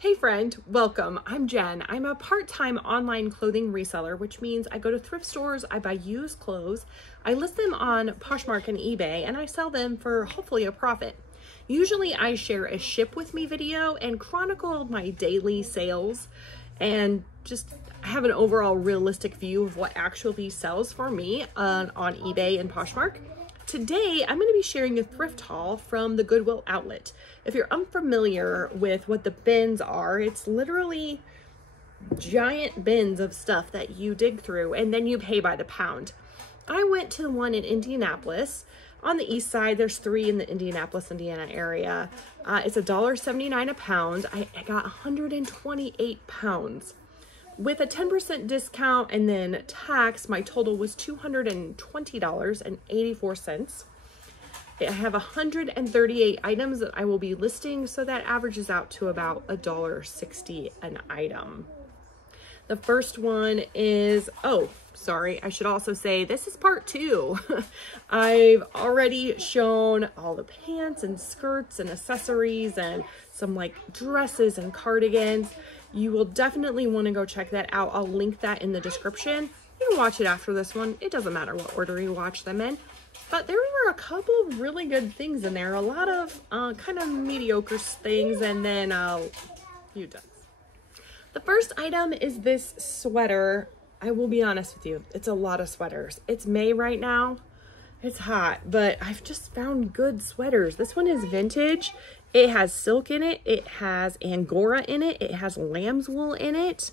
Hey friend, welcome. I'm Jen. I'm a part-time online clothing reseller, which means I go to thrift stores, I buy used clothes, I list them on Poshmark and eBay, and I sell them for hopefully a profit. Usually I share a ship with me video and chronicle my daily sales and just have an overall realistic view of what actually sells for me on eBay and Poshmark. Today, I'm going to be sharing a thrift haul from the Goodwill outlet. If you're unfamiliar with what the bins are, it's literally giant bins of stuff that you dig through and then you pay by the pound. I went to the one in Indianapolis. On the east side, there's 3 in the Indianapolis, Indiana area. It's $1.79 a pound. I got 128 pounds. With a 10% discount and then tax, my total was $220.84. I have 138 items that I will be listing, so that averages out to about $1.60 an item. The first one is, oh, sorry, I should also say this is part 2. I've already shown all the pants and skirts and accessories and some like dresses and cardigans. You will definitely want to go check that out. I'll link that in the description. You can watch it after this one. It doesn't matter what order you watch them in. But there were a couple of really good things in there. A lot of kind of mediocre things and then a few duds. The first item is this sweater. I will be honest with you, it's a lot of sweaters. It's May right now. It's hot, but I've just found good sweaters. This one is vintage. It has silk in it. It has Angora in it. It has lamb's wool in it.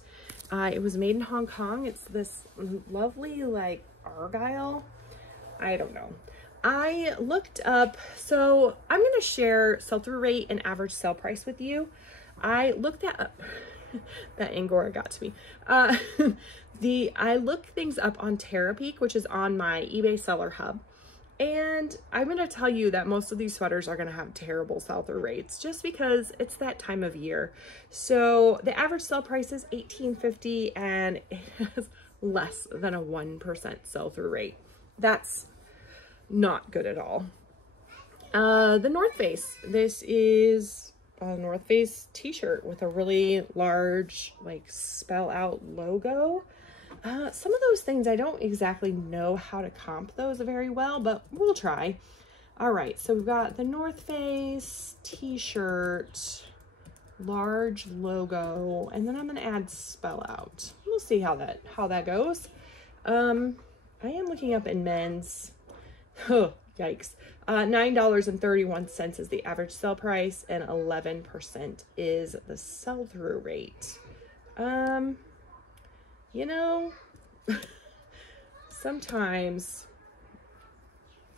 It was made in Hong Kong. It's this lovely like argyle. I don't know. I looked up, so I'm going to share sell-through rate and average sale price with you. I looked that up. That Angora got to me. I looked things up on Terapeak, which is on my eBay seller hub. And I'm going to tell you that most of these sweaters are going to have terrible sell-through rates just because it's that time of year. So the average sell price is $18.50 and it has less than a 1% sell-through rate. That's not good at all. The North Face. This is a North Face t-shirt with a really large like spell out logo. Some of those things, I don't exactly know how to comp those very well, but we'll try. All right, so we've got the North Face t-shirt, large logo, and then I'm gonna add spell out. We'll see how that goes. I am looking up in men's. Oh, yikes. $9.31 is the average sell price and 11% is the sell-through rate. You know, sometimes,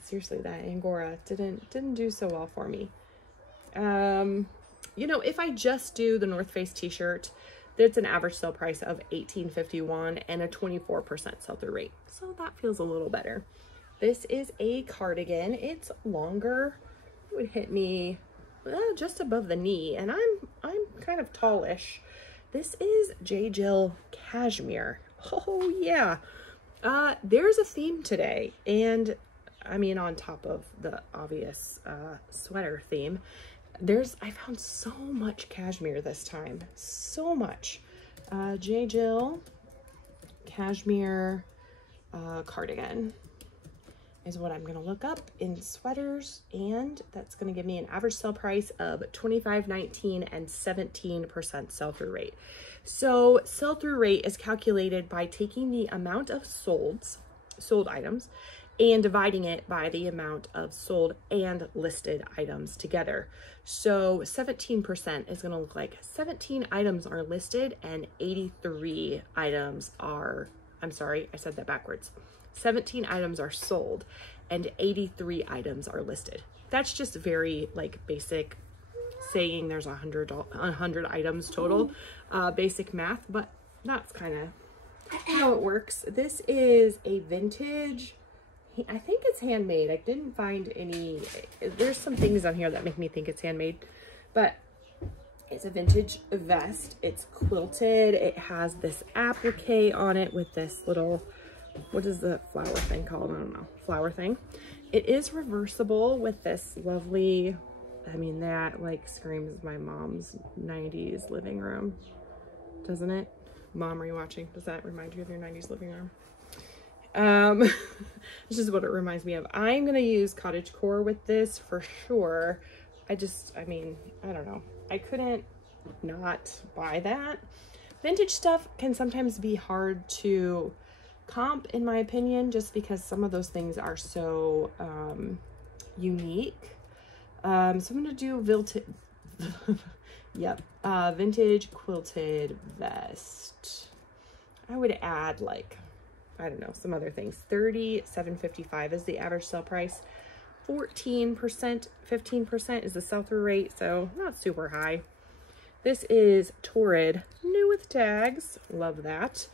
seriously, that Angora didn't do so well for me. You know, if I just do the North Face t-shirt, it's an average sale price of $18.51 and a 24% sell-through rate. So that feels a little better. This is a cardigan. It's longer. It would hit me just above the knee, and I'm kind of tallish. This is J. Jill cashmere. Oh yeah. There's a theme today, and I mean on top of the obvious sweater theme, I found so much cashmere this time. So much. J. Jill cashmere cardigan is what I'm gonna look up in sweaters, and that's gonna give me an average sale price of $25.19 and 17% sell-through rate. So sell-through rate is calculated by taking the amount of sold items and dividing it by the amount of sold and listed items together. So 17% is gonna look like 17 items are listed and 83 items are, I'm sorry, I said that backwards. 17 items are sold and 83 items are listed. That's just very like basic saying there's 100 items total, basic math, but that's kind of how it works. This is a vintage, I think it's handmade. I didn't find any, there's some things on here that make me think it's handmade, but it's a vintage vest. It's quilted. It has this applique on it with this little, what is the flower thing called? I don't know, flower thing. It is reversible with this lovely I mean, that like screams my mom's 90s living room, doesn't it? Mom, are you watching? Does that remind you of your 90s living room? This is what it reminds me of. I'm gonna use cottagecore with this for sure. I mean, I don't know. I couldn't not buy that. Vintage stuff can sometimes be hard to comp, in my opinion, just because some of those things are so unique. So I'm gonna do vintage quilted vest. I would add like, I don't know, some other things. $37.55 is the average sale price. 14%, 15% is the sell-through rate, so not super high. This is Torrid, new with tags. Love that.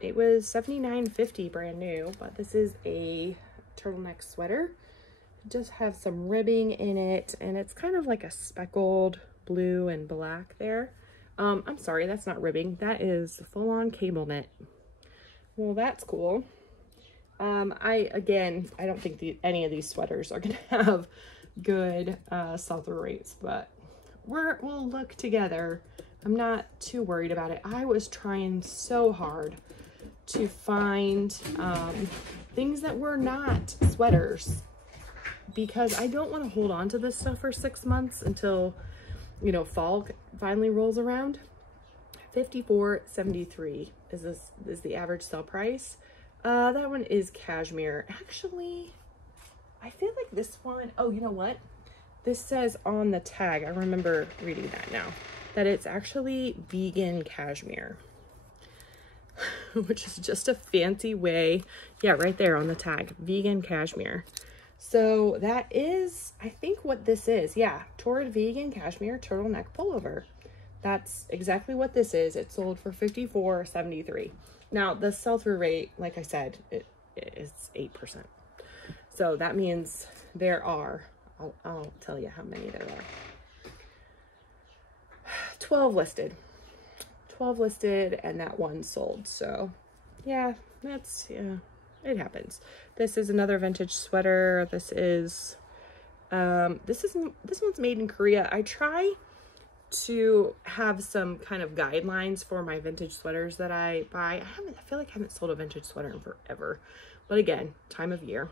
It was $79.50 brand new, but this is a turtleneck sweater. It does have some ribbing in it, and it's kind of like a speckled blue and black there. I'm sorry, that's not ribbing. That is full-on cable knit. Well, that's cool. I don't think any of these sweaters are gonna have good sell-through rates, but we'll look together. I'm not too worried about it. I was trying so hard to find things that were not sweaters because I don't want to hold on to this stuff for 6 months until, you know, fall finally rolls around. $54.73 is the average sell price. That one is cashmere. Actually, I feel like this one, oh, you know what? This says on the tag, I remember reading that now, that it's actually vegan cashmere, which is just a fancy way. Yeah, right there on the tag, vegan cashmere. So that is, I think, what this is. Yeah, Torrid vegan cashmere turtleneck pullover. That's exactly what this is. It sold for $54.73. Now, the sell-through rate, like I said, it is 8%. So that means there are, I'll tell you how many there are. 12 listed. 12 listed, and that one sold. So, yeah, it happens. This is another vintage sweater. This one's made in Korea. I try to have some kind of guidelines for my vintage sweaters that I buy. I feel like I haven't sold a vintage sweater in forever, but again, time of year.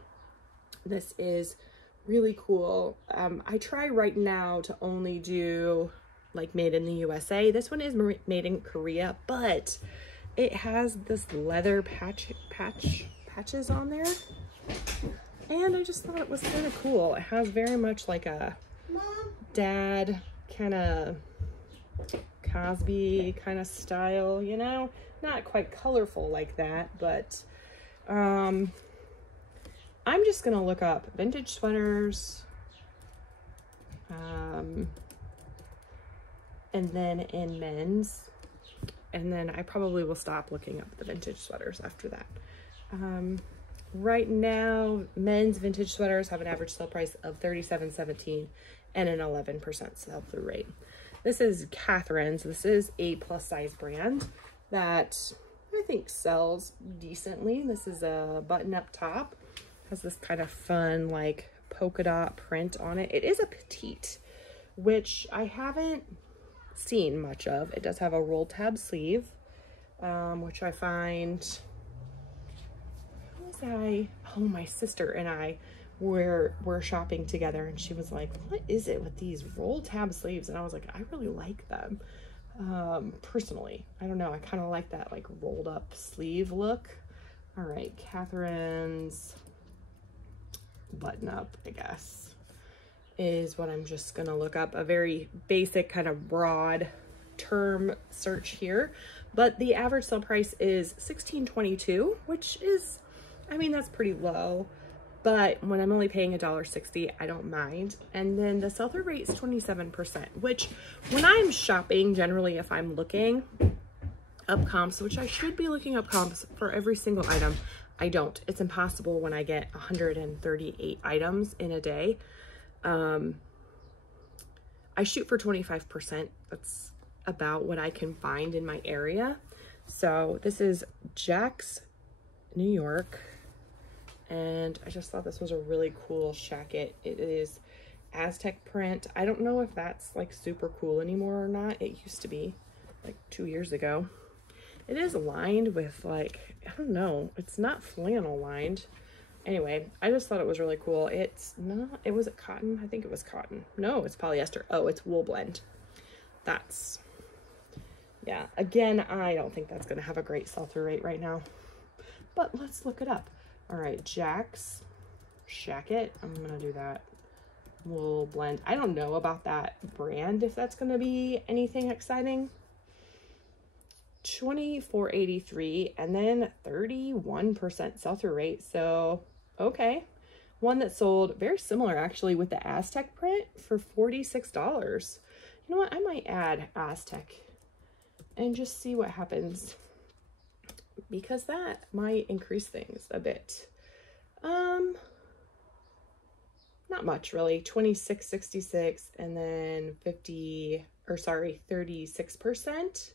This is really cool. I try right now to only do like made in the USA. This one is made in Korea, but it has this leather patches on there, and I just thought it was kind of cool. It has very much like a dad kind of Cosby kind of style, you know, not quite colorful like that, but I'm just gonna look up vintage sweaters, and then in men's, and then I probably will stop looking up the vintage sweaters after that. Right now, men's vintage sweaters have an average sale price of $37.17 and an 11% sell-through rate. This is Catherine's. This is a plus size brand that I think sells decently. This is a button-up top. Has this kind of fun like polka dot print on it. It is a petite, which I haven't seen much of. It does have a roll tab sleeve, which I find, my sister and I were shopping together, and she was like, what is it with these roll tab sleeves? And I was like, I really like them. Personally, I don't know, I kind of like that like rolled up sleeve look. All right, Catherine's button up, I guess, is what I'm just gonna look up. A very basic kind of broad term search here, but the average sale price is $16.22, which is, I mean, that's pretty low, but when I'm only paying $1.60, I don't mind. And then the sell-through rate is 27%, which when I'm shopping, generally, if I'm looking up comps, which I should be looking up comps for every single item, I don't. It's impossible when I get 138 items in a day. I shoot for 25%. That's about what I can find in my area. So this is Jack's, New York. And I just thought this was a really cool shacket. It is Aztec print. I don't know if that's like super cool anymore or not. It used to be like 2 years ago. It is lined with like, I don't know, it's not flannel lined. Anyway, I just thought it was really cool. It's not, it was cotton. I think it was cotton. No, it's polyester. Oh, it's wool blend. That's, yeah, again, I don't think that's going to have a great sell-through rate right now, but let's look it up. All right, Jack's Shacket. I'm going to do that. Wool blend. I don't know about that brand, if that's going to be anything exciting. $24.83 and then 31% sell-through rate. So, okay. One that sold very similar actually with the Aztec print for $46. You know what? I might add Aztec and just see what happens, because that might increase things a bit. Not much really. 26.66 and then 36%.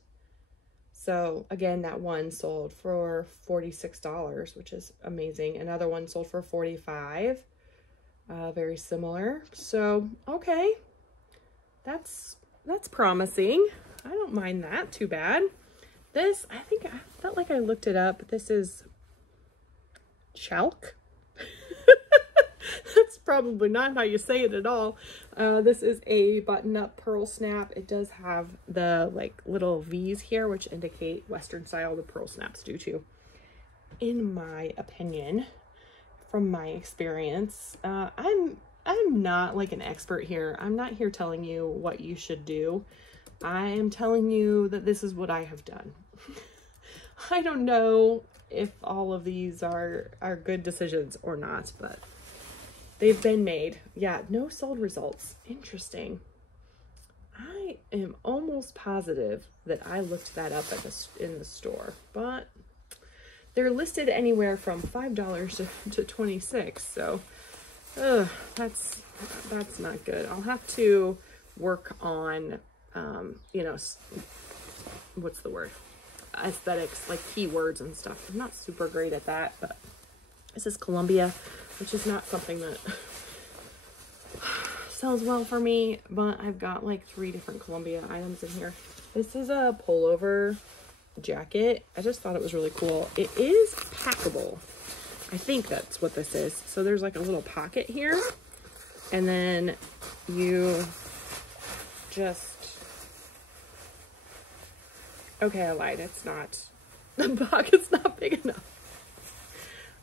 So again, that one sold for $46, which is amazing. Another one sold for $45. Very similar. So okay, that's promising. I don't mind that too bad. This, I think I felt like I looked it up. This is chalk. That's probably not how you say it at all. This is a button-up pearl snap. It does have the like little V's here, which indicate Western style. The pearl snaps do too, in my opinion, from my experience. I'm not like an expert here. I'm not here telling you what you should do. I am telling you that this is what I have done. I don't know if all of these are good decisions or not, but they've been made. Yeah, no sold results. Interesting. I am almost positive that I looked that up in the store, but they're listed anywhere from $5 to $26. So, that's not good. I'll have to work on, you know, what's the word? Aesthetics, like keywords and stuff. I'm not super great at that, but this is Columbia, which is not something that sells well for me, but I've got like 3 different Columbia items in here. This is a pullover jacket. I just thought it was really cool. It is packable. I think that's what this is. So there's like a little pocket here, and then you just, okay, I lied. It's not, the pocket's not big enough.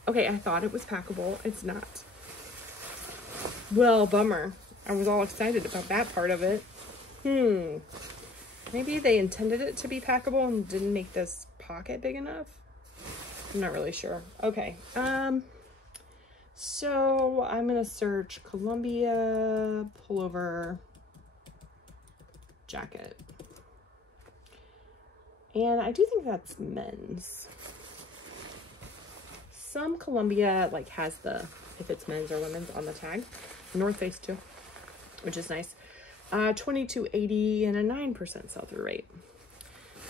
Okay, I thought it was packable. It's not. Well, bummer. I was all excited about that part of it. Maybe they intended it to be packable and didn't make this pocket big enough. I'm not really sure. Okay. So I'm going to search Columbia pullover jacket. And I do think that's men's. Some Columbia like has the, if it's men's or women's on the tag. North Face too, which is nice. $22.80 and a 9% sell-through rate.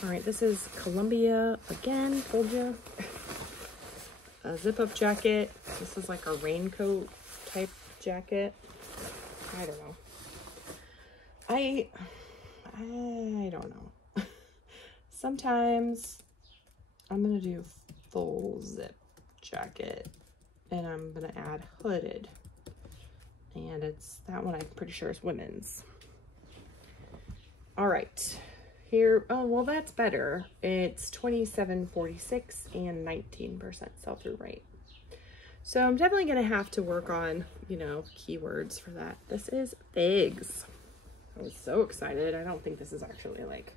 All right, this is Columbia again, told you. A zip-up jacket. This is like a raincoat type jacket. I don't know. I don't know. Sometimes I'm gonna do full zip jacket, and I'm gonna add hooded, and it's that one. I'm pretty sure is women's. All right, here, oh well, that's better. It's $27.46 and 19% sell-through rate. So I'm definitely gonna have to work on, you know, keywords for that. This is figs. I was so excited. I don't think this is actually like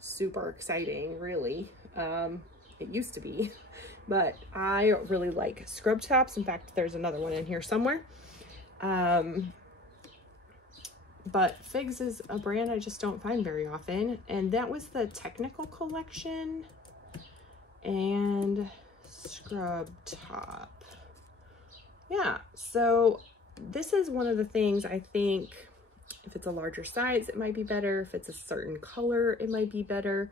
super exciting, really. It used to be, but I really like scrub tops. In fact, there's another one in here somewhere. But figs is a brand I just don't find very often, and that was the technical collection and scrub top. Yeah, so this is one of the things I think, if it's a larger size, it might be better. If it's a certain color, it might be better.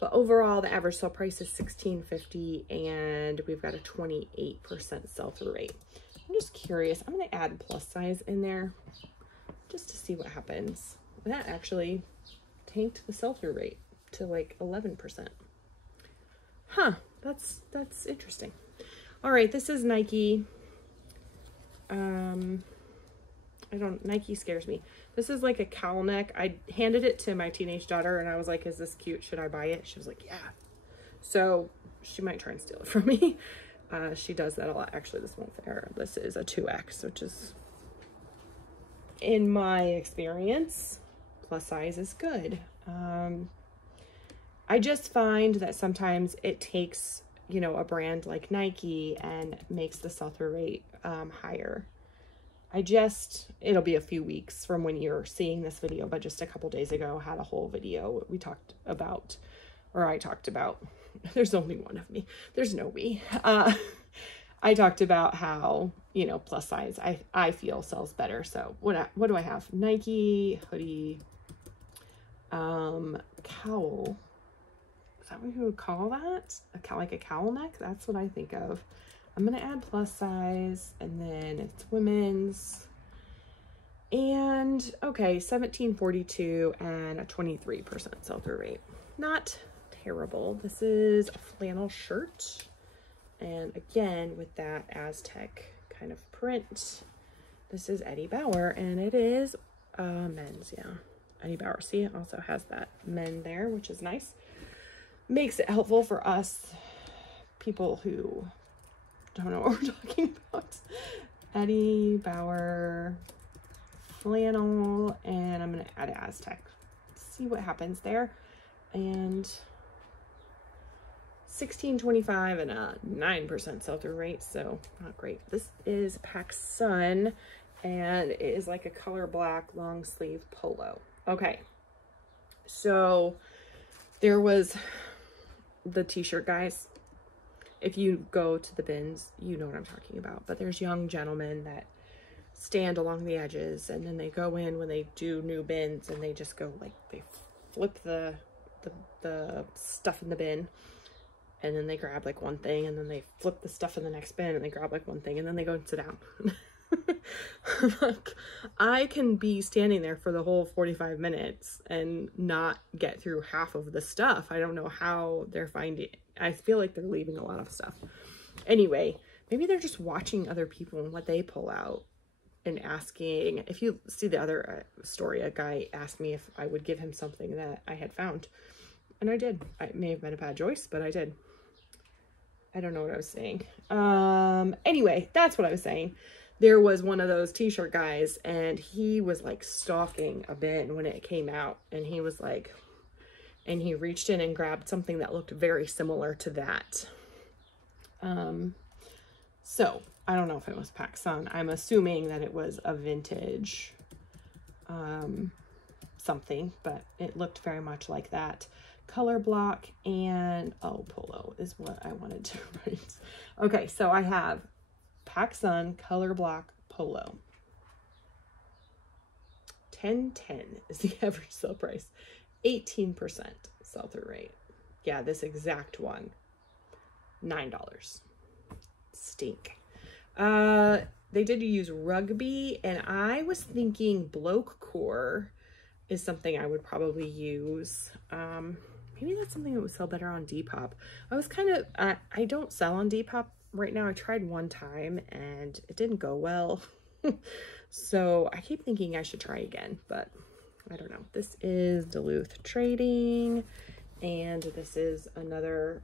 But overall, the average sale price is $16.50, and we've got a 28% sell-through rate. I'm just curious. I'm going to add plus size in there. just to see what happens. That actually tanked the sell-through rate to like 11%. Huh, that's interesting. All right, this is Nike. Nike scares me. This is like a cowl neck. I handed it to my teenage daughter and I was like, is this cute? Should I buy it? She was like, yeah. So she might try and steal it from me. She does that a lot. Actually, this won't fit her. This is a 2X, which is, in my experience, plus size is good. I just find that sometimes it takes, you know, a brand like Nike and makes the sell-through rate higher. It'll be a few weeks from when you're seeing this video, but just a couple days ago, I had a whole video I talked about, there's only one of me. There's no we. I talked about how, you know, plus size, I feel sells better. So what do I have? Nike hoodie, cowl. Is that what you would call that? Like a cowl neck? That's what I think of. I'm going to add plus size, and then it's women's. And okay, 1742 and a 23% sell-through rate. Not terrible. This is a flannel shirt. And again, with that Aztec kind of print. This is Eddie Bauer, and it is men's, yeah. Eddie Bauer. See, it also has that men there, which is nice. Makes it helpful for us people who don't know what we're talking about. Eddie Bauer flannel, and I'm going to add Aztec. See what happens there. And 1625 and a 9% sell-through rate, so not great. This is PacSun, and it is like a color black long sleeve polo. Okay, so there was the t-shirt guys. If you go to the bins, you know what I'm talking about. But there's young gentlemen that stand along the edges, and then they go in when they do new bins, and they just go like, they flip the stuff in the bin, and then they grab like one thing, and then they flip the stuff in the next bin, and they grab like one thing, and then they go and sit down. Like, I can be standing there for the whole 45 minutes and not get through half of the stuff. I don't know how they're finding it. I feel like they're leaving a lot of stuff. Anyway, maybe they're just watching other people and what they pull out and asking. If you see the other story, a guy asked me if I would give him something that I had found, and I did. It may have been a bad choice, but I did. I don't know what I was saying. Anyway, that's what I was saying. There was one of those t-shirt guys, and he was like stalking a bin when it came out, and he was like, and he reached in and grabbed something that looked very similar to that. So I don't know if it was PacSun. I'm assuming that it was a vintage something, but it looked very much like that. Color block and, oh, polo is what I wanted to write. Okay, so I have PacSun color block polo. 1010 is the average sale price. 18% sell-through rate. Yeah, this exact one. $9. Stink. They did use rugby, and I was thinking bloke core is something I would probably use. Maybe that's something that would sell better on Depop. I was kind of, I don't sell on Depop right now. I tried one time and it didn't go well. So I keep thinking I should try again, but I don't know. This is Duluth Trading, and this is another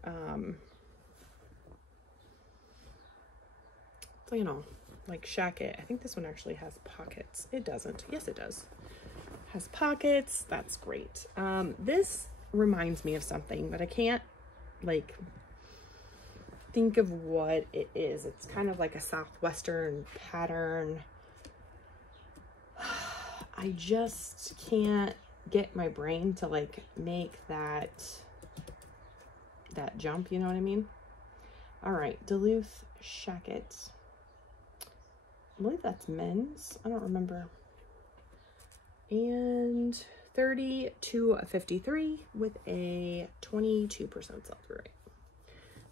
flannel, like shacket. I think this one actually has pockets. It doesn't. Yes, it does. Has pockets. That's great. This reminds me of something, but I can't like think of what it is. It's kind of like a Southwestern pattern. I just can't get my brain to like make that jump, you know what I mean? All right, Duluth shacket. I believe that's men's. I don't remember. And 30 to 53 with a 22% sell-through rate.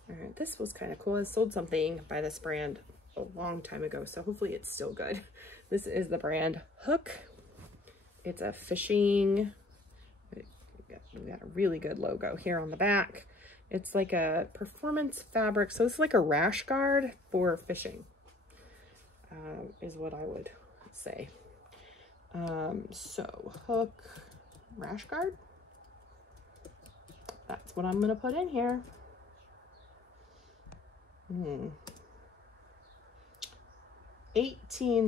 All right, this was kind of cool. I sold something by this brand a long time ago, so hopefully it's still good. This is the brand Hook. It's a fishing, we got a really good logo here on the back. It's like a performance fabric. So it's like a rash guard for fishing, is what I would say. So hook, rash guard. That's what I'm going to put in here.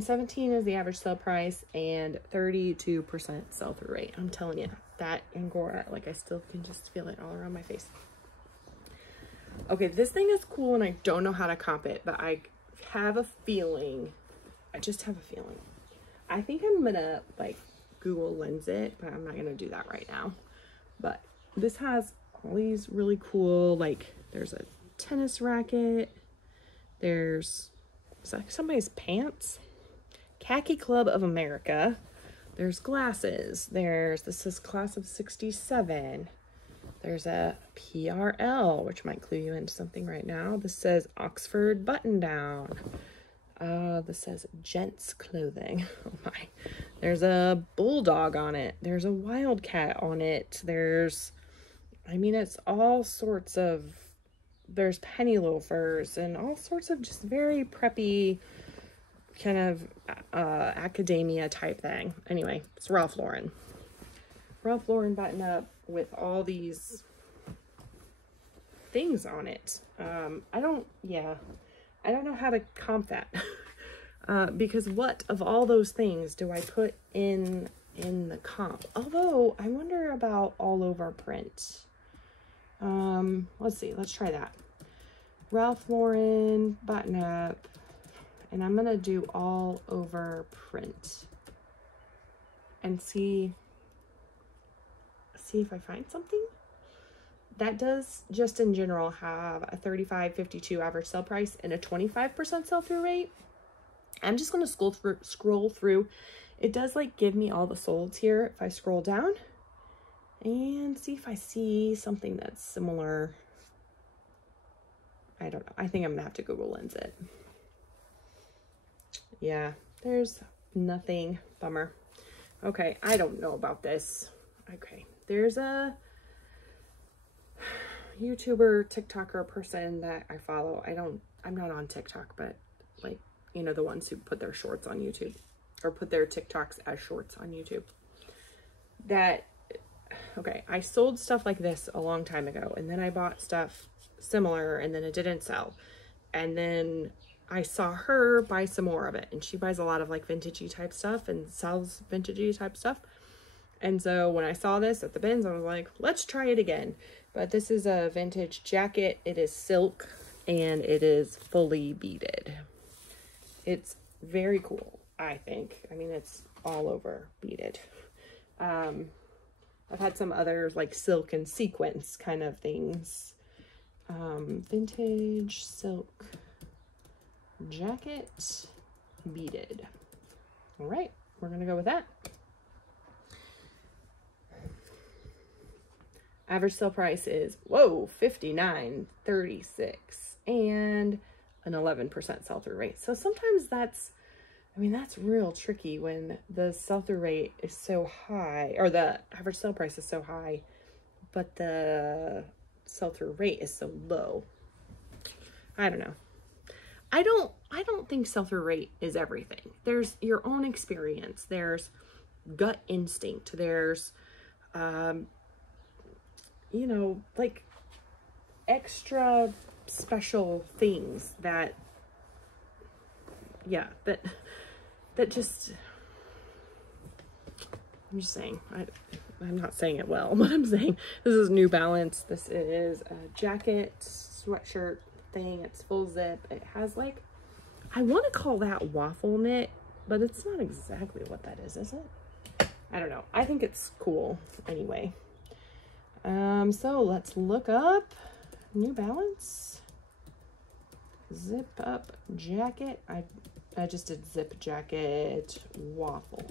17 is the average sale price and 32% sell-through rate. I'm telling you, that Angora, like I still can just feel it all around my face. Okay, this thing is cool and I don't know how to comp it, but I have a feeling, I just have a feeling. I think I'm gonna like Google Lens it, but I'm not gonna do that right now. But this has all these really cool, like there's a tennis racket, there's like somebody's pants, Khaki Club of America, there's glasses, this is class of 67, there's a PRL, which might clue you into something right now. This says Oxford button down. This says gents clothing. Oh my. There's a bulldog on it, there's a wildcat on it, there's, I mean, it's all sorts of, there's penny loafers and all sorts of just very preppy kind of academia type thing. Anyway, it's Ralph Lauren button up with all these things on it. I don't know how to comp that. Because what of all those things do I put in the comp? Although I wonder about all over print. Let's see, let's try that. Ralph Lauren button up, and I'm gonna do all over print and see if I find something. That does just in general have a $35.52 average sale price and a 25% sell-through rate. I'm just gonna scroll through. It does like give me all the solds here if I scroll down and see if I see something that's similar. I don't know. I think I'm gonna have to Google Lens it. Yeah, there's nothing. Bummer. Okay, I don't know about this. Okay, there's a YouTuber, TikToker person that I follow. I'm not on TikTok, but like, you know, the ones who put their shorts on YouTube or put their TikToks as shorts on YouTube. Okay, I sold stuff like this a long time ago, and then I bought stuff similar, and then it didn't sell. And then I saw her buy some more of it, and she buys a lot of like vintagey type stuff and sells vintagey type stuff. And so when I saw this at the bins, I was like, let's try it again. But this is a vintage jacket. It is silk and it is fully beaded. It's very cool, I think. I mean, it's all over beaded. I've had some others like silk and sequins kind of things. Vintage silk jacket beaded. All right, we're gonna go with that. Average sale price is, whoa, $59.36 and an 11% sell-through rate. So sometimes that's, I mean, that's real tricky when the sell-through rate is so high, or the average sale price is so high, but the sell-through rate is so low. I don't know. I don't think sell-through rate is everything. There's your own experience. There's gut instinct. There's, you know, like extra special things that, yeah, that just, I'm just saying, I'm not saying it well, but I'm saying this is New Balance. This is a jacket, sweatshirt thing. It's full zip. It has like, I want to call that waffle knit, but it's not exactly what that is it? I don't know. I think it's cool anyway. So let's look up New Balance zip up jacket. I just did zip jacket waffle.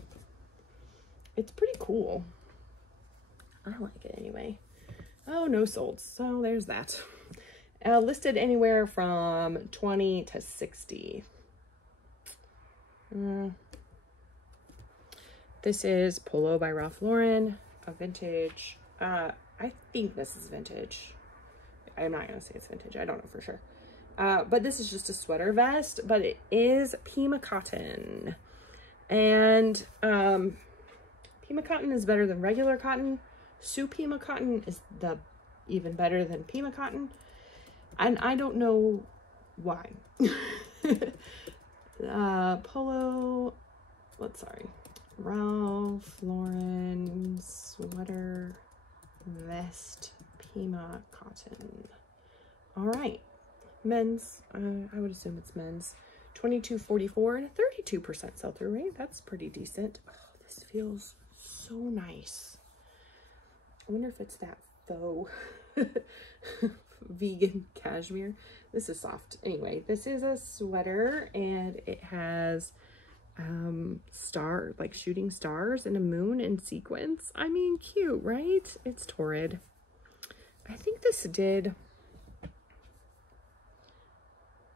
It's pretty cool. I like it anyway. Oh, no sold. So there's that. Listed anywhere from 20 to 60. This is Polo by Ralph Lauren, a vintage. I think this is vintage. I'm not going to say it's vintage. I don't know for sure. But this is just a sweater vest, but it is Pima cotton. And Pima cotton is better than regular cotton. Sue Pima cotton is even better than Pima cotton. And I don't know why. Polo, Ralph Lauren sweater vest, Pima cotton. All right, men's, I would assume it's men's. $22.44 and a 32% sell-through rate. That's pretty decent. Oh, this feels so nice. I wonder if it's that faux vegan cashmere. This is soft. Anyway, this is a sweater and it has like shooting stars and a moon and sequins. I mean, cute, right? It's torrid. I think this did,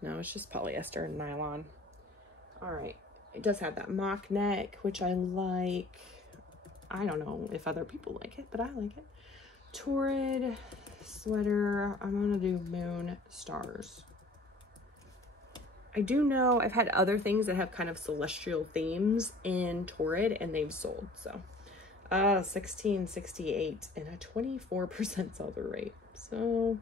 no, it's just polyester and nylon. All right, it does have that mock neck, which I like. I don't know if other people like it, but I like it. Torrid sweater. I'm gonna do moon stars. I do know I've had other things that have kind of celestial themes in torrid and they've sold. So $16.68 and a 24% sell-through rate. So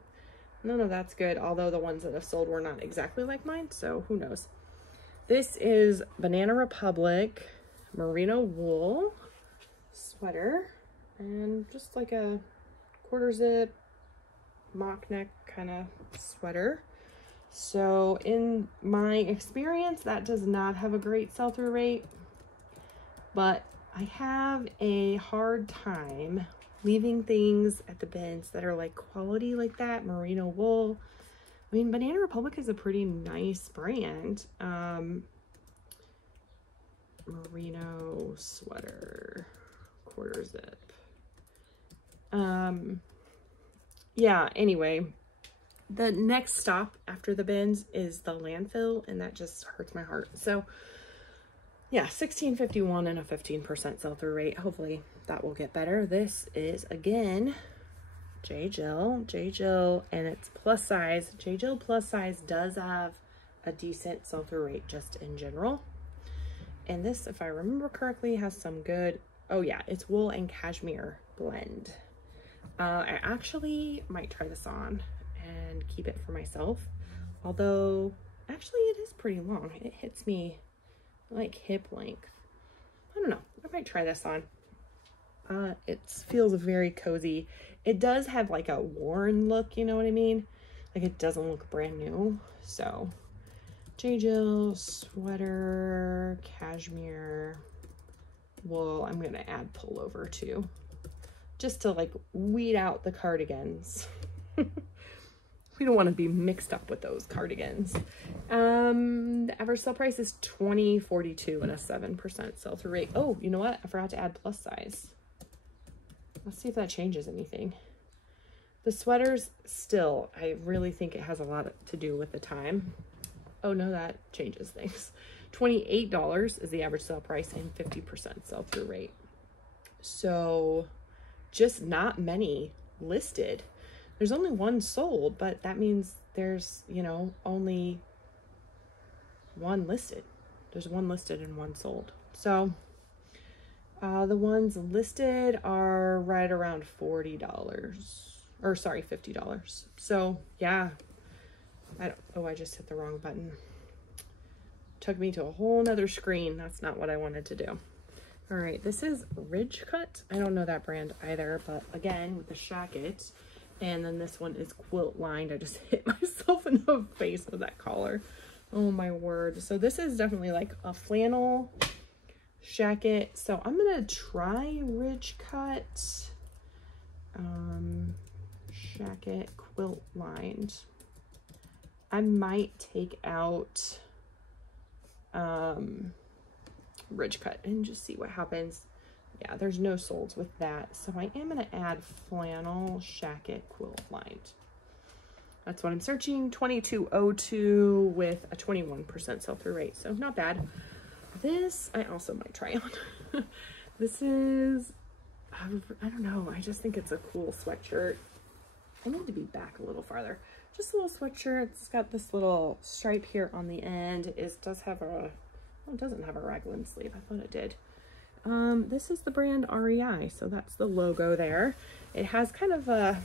none of that's good, although the ones that have sold were not exactly like mine, so who knows. This is Banana Republic merino wool sweater, and just like a quarter zip mock neck kind of sweater. So in my experience, that does not have a great sell-through rate, but I have a hard time leaving things at the bins that are like quality like that, merino wool. I mean, Banana Republic is a pretty nice brand. Merino sweater, quarter zip. Yeah, anyway, the next stop after the bins is the landfill, and that just hurts my heart. So yeah, $16.51 and a 15% sell-through rate. Hopefully that will get better. This is, again, J. Jill, and it's plus size. J. Jill plus size does have a decent sell-through rate just in general. And this, if I remember correctly, has some good, oh yeah, it's wool and cashmere blend. I actually might try this on and keep it for myself. Although, actually it is pretty long. It hits me like hip length. I don't know, I might try this on. It feels very cozy. It does have like a worn look, you know what I mean? Like it doesn't look brand new. So J. Jill sweater, cashmere, wool. I'm gonna add pullover too, just to like weed out the cardigans. We don't want to be mixed up with those cardigans. The average sale price is $20.42 and a 7% sell-through rate. Oh, you know what? I forgot to add plus size. Let's see if that changes anything. The sweaters still, I really think it has a lot to do with the time. Oh no, that changes things. $28 is the average sale price and 50% sell-through rate. So just not many listed. There's only one sold, but that means there's, you know, only one listed. There's one listed and one sold. So the ones listed are right around $40, or sorry, $50. So yeah, I just hit the wrong button. Took me to a whole nother screen. That's not what I wanted to do. All right, this is Ridge Cut. I don't know that brand either, but again, with the shacket. And then this one is quilt lined. I just hit myself in the face with that collar. Oh my word. So this is definitely like a flannel shacket. So I'm gonna try Ridge Cut shacket quilt lined. I might take out Ridge Cut and just see what happens. Yeah, there's no solds with that. So I am going to add flannel shacket quilt lined. That's what I'm searching. $22.02 with a 21% sell-through rate. So not bad. This I also might try on. This is, I don't know, I just think it's a cool sweatshirt. I need to be back a little farther. Just a little sweatshirt. It's got this little stripe here on the end. It does have a, well, it doesn't have a raglan sleeve. I thought it did. This is the brand REI, so that's the logo there. It has kind of a,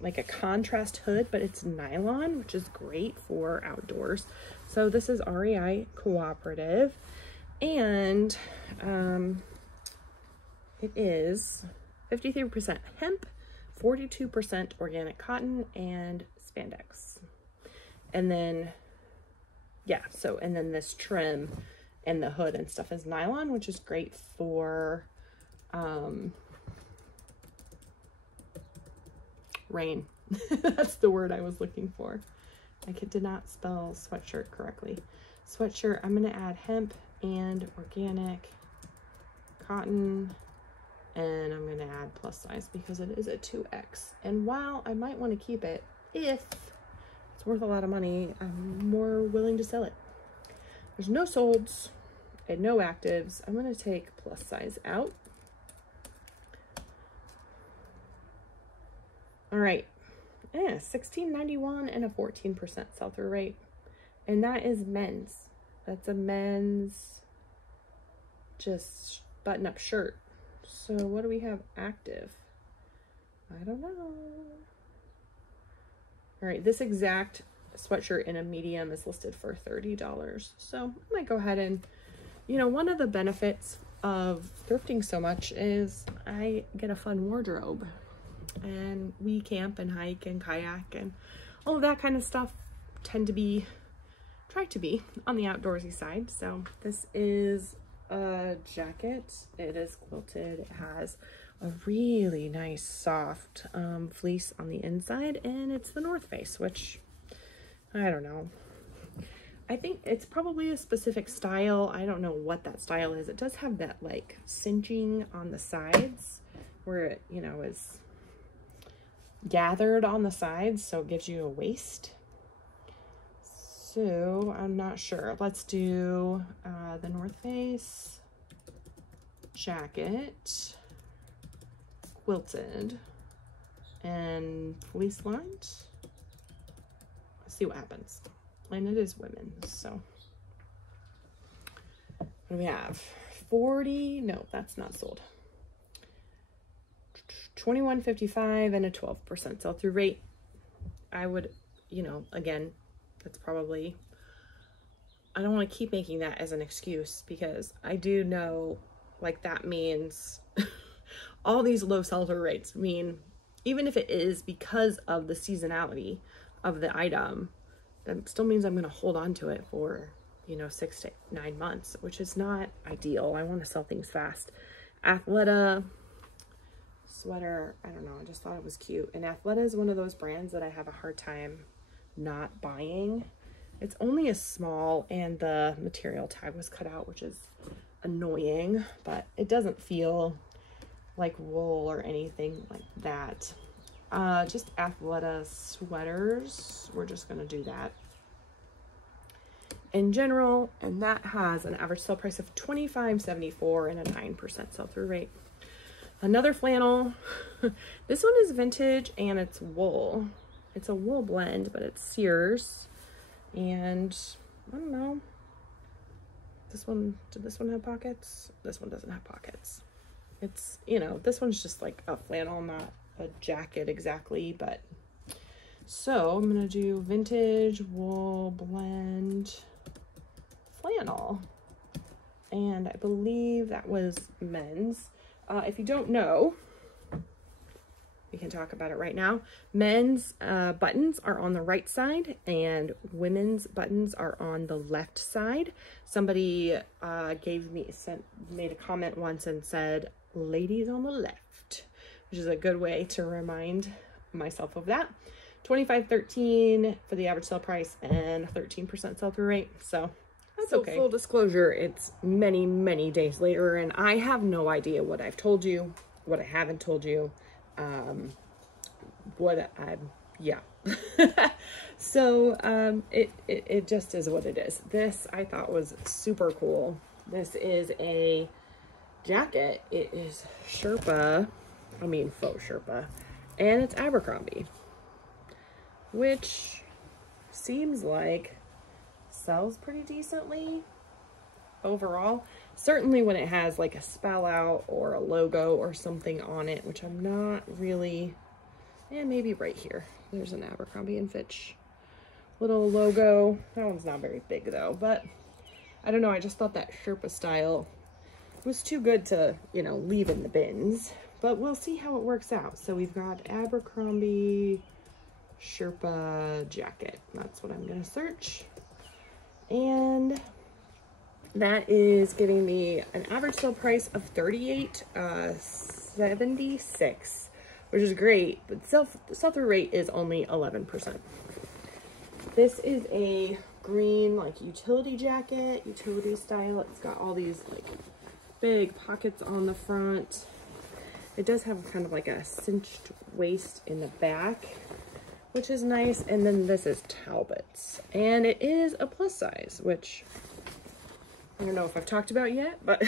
like a contrast hood, but it's nylon, which is great for outdoors. So this is REI Cooperative, and it is 53% hemp, 42% organic cotton, and spandex. And then, yeah, so, and then this trim and the hood and stuff is nylon, which is great for rain. That's the word I was looking for. I did not spell sweatshirt correctly. Sweatshirt, I'm going to add hemp and organic cotton, and I'm going to add plus size because it is a 2X. And while I might want to keep it, if it's worth a lot of money, I'm more willing to sell it. There's no solds and no actives. I'm going to take plus size out. All right. Yeah, $16.91 and a 14% sell-through rate. And that is men's. That's a men's just button-up shirt. So what do we have active? I don't know. All right, this exact sweatshirt in a medium is listed for $30. So I might go ahead and, you know, one of the benefits of thrifting so much is I get a fun wardrobe, and we camp and hike and kayak and all of that kind of stuff try to be on the outdoorsy side. So this is a jacket. It is quilted. It has a really nice soft fleece on the inside, and it's the North Face, which I don't know. I think it's probably a specific style. I don't know what that style is. It does have that like cinching on the sides where it, you know, is gathered on the sides, so it gives you a waist. So I'm not sure. Let's do the North Face jacket, quilted and fleece lined. Let's see what happens. And it is women, so what do we have? 40, no, that's not sold. $21.55 and a 12% sell-through rate. I would, you know, again, that's probably, I don't want to keep making that as an excuse, because I do know, like, that means all these low sell-through rates mean, even if it is because of the seasonality of the item, that still means I'm going to hold on to it for, you know, 6 to 9 months, which is not ideal. I want to sell things fast. Athleta sweater, I don't know, I just thought it was cute. And Athleta is one of those brands that I have a hard time not buying. It's only a small, and the material tag was cut out, which is annoying, but it doesn't feel like wool or anything like that. Just Athleta sweaters, we're just gonna do that in general, and that has an average sale price of $25.74 and a 9% sell-through rate. Another flannel. This one is vintage and it's wool. It's a wool blend, but it's Sears. And I don't know. This one, did this one have pockets? This one doesn't have pockets. It's, you know, this one's just like a flannel, not a jacket exactly, but so I'm gonna do vintage wool blend flannel. And I believe that was men's. If you don't know, we can talk about it right now. Men's buttons are on the right side and women's buttons are on the left side. Somebody made a comment once and said, ladies on the left, which is a good way to remind myself of that. $25.13 for the average sale price and 13% sell-through rate. So that's okay. Full disclosure, it's many, many days later, and I have no idea what I've told you, what I haven't told you, yeah. So, it just is what it is. This I thought was super cool. This is a jacket. It is Sherpa, I mean faux Sherpa, and it's Abercrombie, which seems like sells pretty decently overall. Certainly when it has like a spell out or a logo or something on it, which I'm not really, and maybe right here, there's an Abercrombie and Fitch little logo. That one's not very big though, but I don't know, I just thought that Sherpa style was too good to, you know, leave in the bins, but we'll see how it works out. So we've got Abercrombie Sherpa jacket. That's what I'm gonna search. And that is giving me an average sale price of $38.76, which is great, but the sell-through rate is only 11%. This is a green like utility jacket, utility style. It's got all these like big pockets on the front. It does have kind of like a cinched waist in the back, which is nice. And then this is Talbot's, and it is a plus size, which I don't know if I've talked about yet, but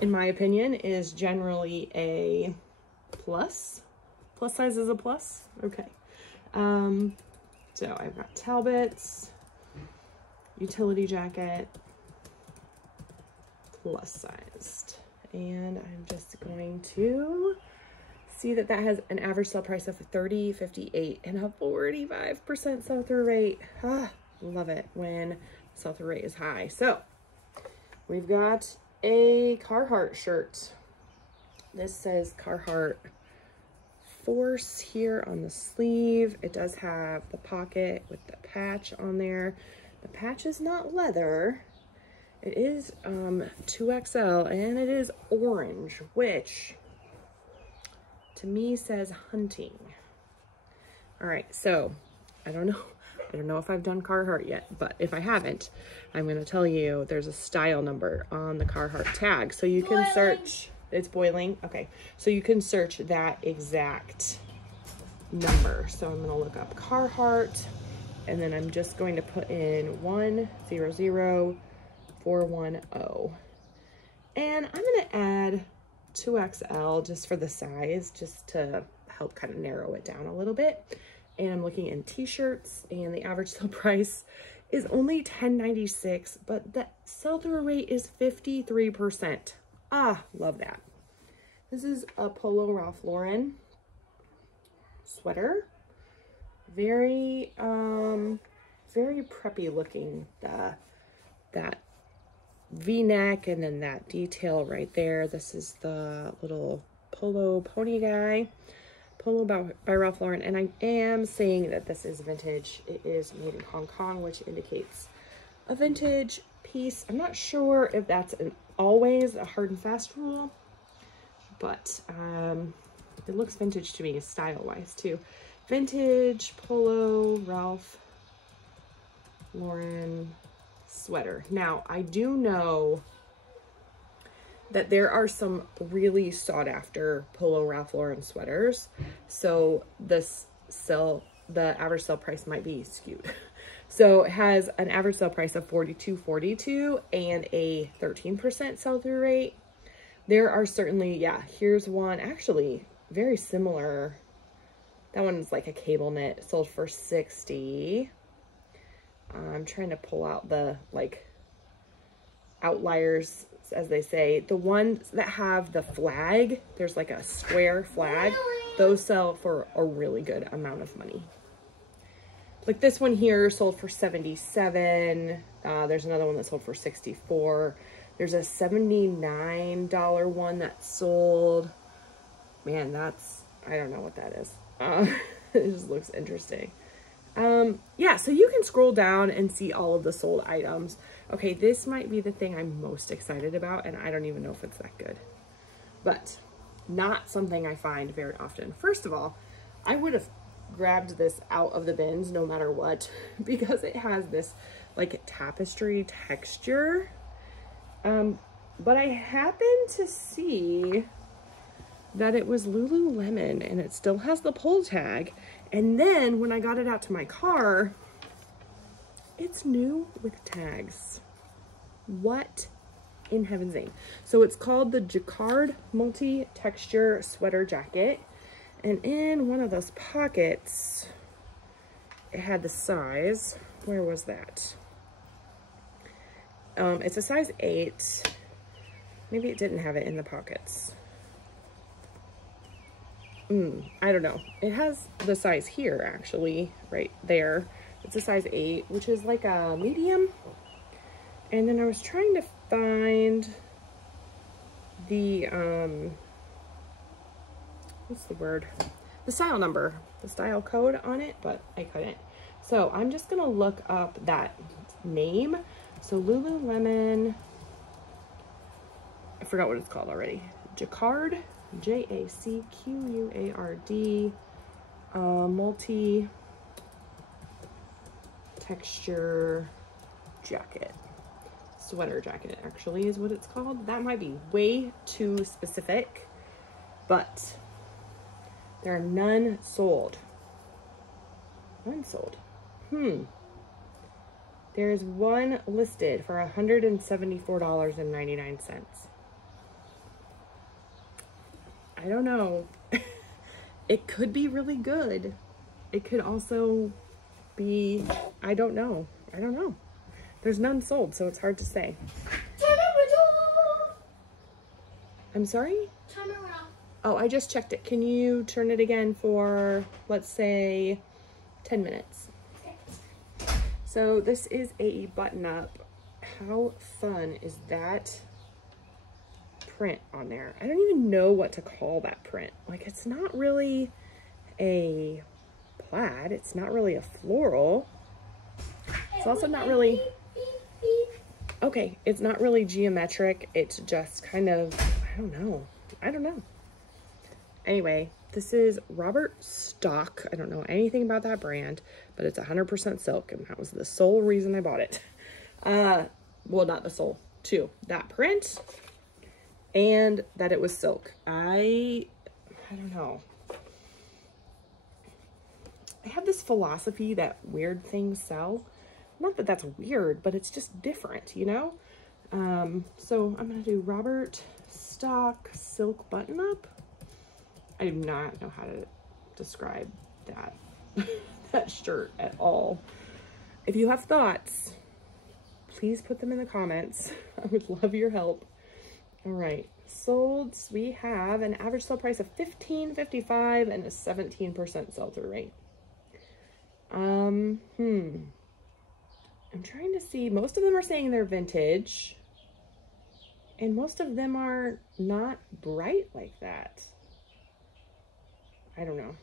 in my opinion is generally a plus. Plus size is a plus. Okay. So I've got Talbot's utility jacket, plus sized, and I'm just going to see that that has an average sale price of $30.58 and a 45% sell-through rate. Love it when sell-through rate is high. So we've got a Carhartt shirt. This says Carhartt Force here on the sleeve. It does have the pocket with the patch on there. The patch is not leather. It is 2XL, and it is orange, which to me says hunting. All right, so I don't know if I've done Carhartt yet, but if I haven't, I'm going to tell you there's a style number on the Carhartt tag. So you can search, it's boiling. Okay. So you can search that exact number. So I'm going to look up Carhartt, and then I'm just going to put in 100410. And I'm going to add 2XL just for the size, just to help kind of narrow it down a little bit. And I'm looking in t-shirts, and the average sale price is only $10.96, but the sell-through rate is 53%. Love that. This is a Polo Ralph Lauren sweater. Very, very preppy looking. That V-neck and then that detail right there. This is the little polo pony guy. Polo by Ralph Lauren, and I am saying that this is vintage. It is made in Hong Kong, which indicates a vintage piece. I'm not sure if that's always a hard and fast rule, but it looks vintage to me, style-wise too. Vintage Polo Ralph Lauren sweater. Now, I do know that there are some really sought after Polo Ralph Lauren sweaters. So the average sale price might be skewed. So it has an average sale price of $42.42 and a 13% sell-through rate. There are certainly, yeah, here's one actually very similar. That one's like a cable knit, sold for $60. I'm trying to pull out the like outliers, as they say. The ones that have the flag, there's like a square flag, those sell for a really good amount of money. Like this one here sold for $77. There's another one that sold for $64. There's a $79 one that sold, man, that's, I don't know what that is. It just looks interesting. Yeah, so you can scroll down and see all of the sold items. Okay, this might be the thing I'm most excited about, and I don't even know if it's that good, but not something I find very often. First of all, I would have grabbed this out of the bins no matter what, because it has this like tapestry texture. But I happened to see that it was Lululemon, and it still has the pull tag. And then when I got it out to my car, it's new with tags. What in heaven's name? So it's called the Jacquard multi-texture sweater jacket. And in one of those pockets, it had the size. Where was that? It's a size 8. Maybe it didn't have it in the pockets. I don't know. It has the size here, actually, right there. It's a size 8, which is like a medium. And then I was trying to find the, what's the word? The style number, the style code on it, but I couldn't. So I'm just gonna look up that name. So Lululemon, I forgot what it's called already. Jacquard, Jacquard, multi-texture jacket. Sweater jacket actually is what it's called. That might be way too specific, but there are none sold. None sold. There's one listed for $174.99. I don't know. It could be really good. It could also be, I don't know. I don't know. There's none sold, so it's hard to say. I'm sorry? Oh, I just checked it. Can you turn it again for, let's say, 10 minutes? So this is a button-up. How fun is that print on there? I don't even know what to call that print. Like, it's not really a plaid. It's not really a floral. It's also not really... Okay, it's not really geometric. It's just kind of, I don't know. Anyway, this is Robert Stock. I don't know anything about that brand, but it's 100% silk, and that was the sole reason I bought it. Well, not the sole, too. That print and that it was silk. I don't know. I have this philosophy that weird things sell. Not that that's weird, but it's just different, you know? So I'm gonna do Robert Stock silk button-up. I do not know how to describe that, that shirt at all. If you have thoughts, please put them in the comments. I would love your help. All right, solds, we have an average sale price of $15.55 and a 17% sell-through rate. I'm trying to see, most of them are saying they're vintage, and most of them are not bright like that. I don't know.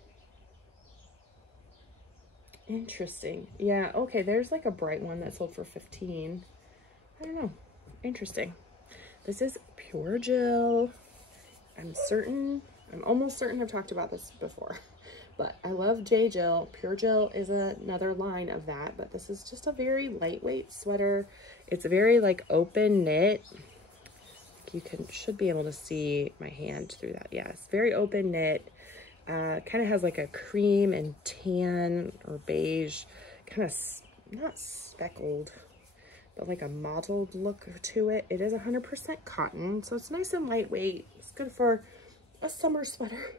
Interesting. Yeah, okay, there's like a bright one that sold for 15. I don't know. Interesting. This is Pure Jill. I'm almost certain I've talked about this before. But I love J Jill. Pure Jill is another line of that, but this is just a very lightweight sweater. It's very like open knit. You should be able to see my hand through that. Yes, very open knit. Kind of has like a cream and tan or beige, kind of not speckled, but like a mottled look to it. It is 100% cotton, so it's nice and lightweight. It's good for a summer sweater.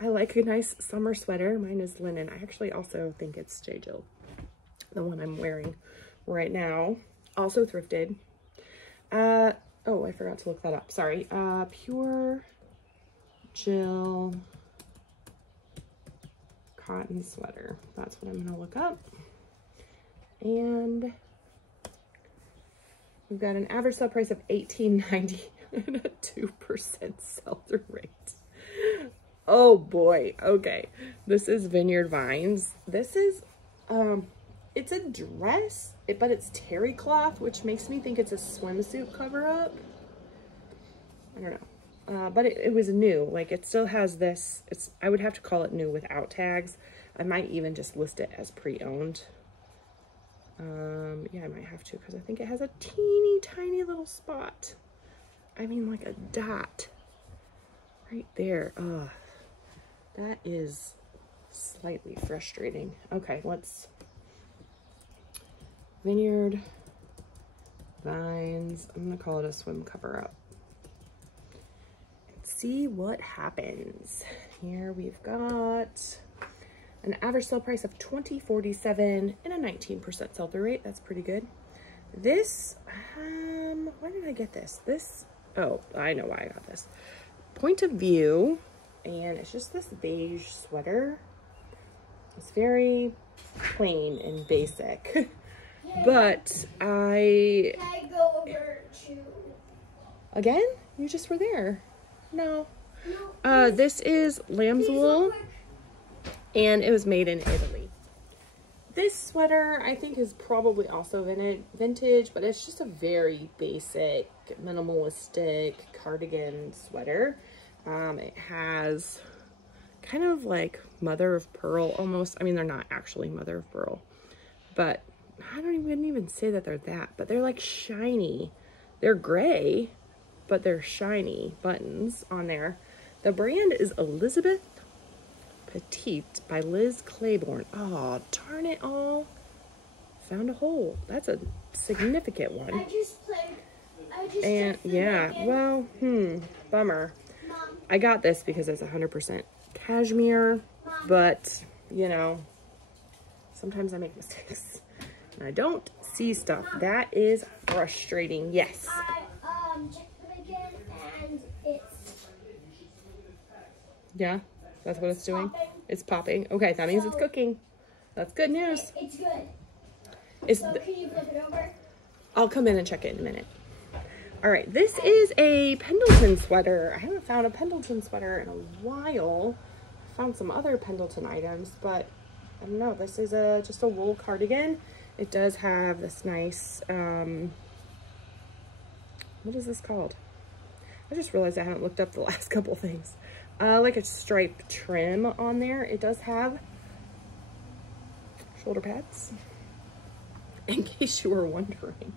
I like a nice summer sweater. Mine is linen. I actually also think it's J Jill, the one I'm wearing right now. Also thrifted. Oh, I forgot to look that up. Sorry. Pure Jill cotton sweater. That's what I'm going to look up. And we've got an average sale price of $18.90 and a 2% sell-through rate. Oh boy. Okay. This is Vineyard Vines. This is, it's a dress, but it's terry cloth, which makes me think it's a swimsuit cover-up. I don't know. But it was new. Like, it still has this, I would have to call it new without tags. I might even just list it as pre-owned. Yeah, I might have to, because I think it has a teeny tiny little spot. I mean, like a dot right there. Ugh. That is slightly frustrating. Okay, let's Vineyard vines. I'm gonna call it a swim cover up. Let's see what happens. Here we've got an average sale price of $20.47 and a 19% sell-through rate. That's pretty good. This, where did I get this? Oh, I know why I got this. Point of View, and it's just this beige sweater. It's very plain and basic, but Can I go over to... Again? You just were there. No. This is lamb's wool, and it was made in Italy. This sweater, I think, is probably also vintage, but it's just a very basic, minimalistic cardigan sweater. It has kind of like mother of pearl almost. I mean, they're not actually mother of pearl, but I wouldn't even say that they're that, but they're like shiny. They're gray, but they're shiny buttons on there. The brand is Elizabeth Petite by Liz Claiborne. Oh, darn it all. Found a hole. That's a significant one. Yeah, well, bummer. Mom. I got this because it's 100% cashmere, Mom. But, you know, sometimes I make mistakes and I don't see stuff. Mom. That is frustrating. Yes. I checked them again and it's... Yeah? That's what it's doing? Popping. It's popping. Okay, that means it's cooking. That's good news. It's good. So can you flip it over? I'll come in and check it in a minute. All right, this is a Pendleton sweater. I haven't found a Pendleton sweater in a while. I found some other Pendleton items, but I don't know. This is just a wool cardigan. It does have this nice, what is this called? I just realized I haven't looked up the last couple things. Like a striped trim on there. It does have shoulder pads, in case you were wondering.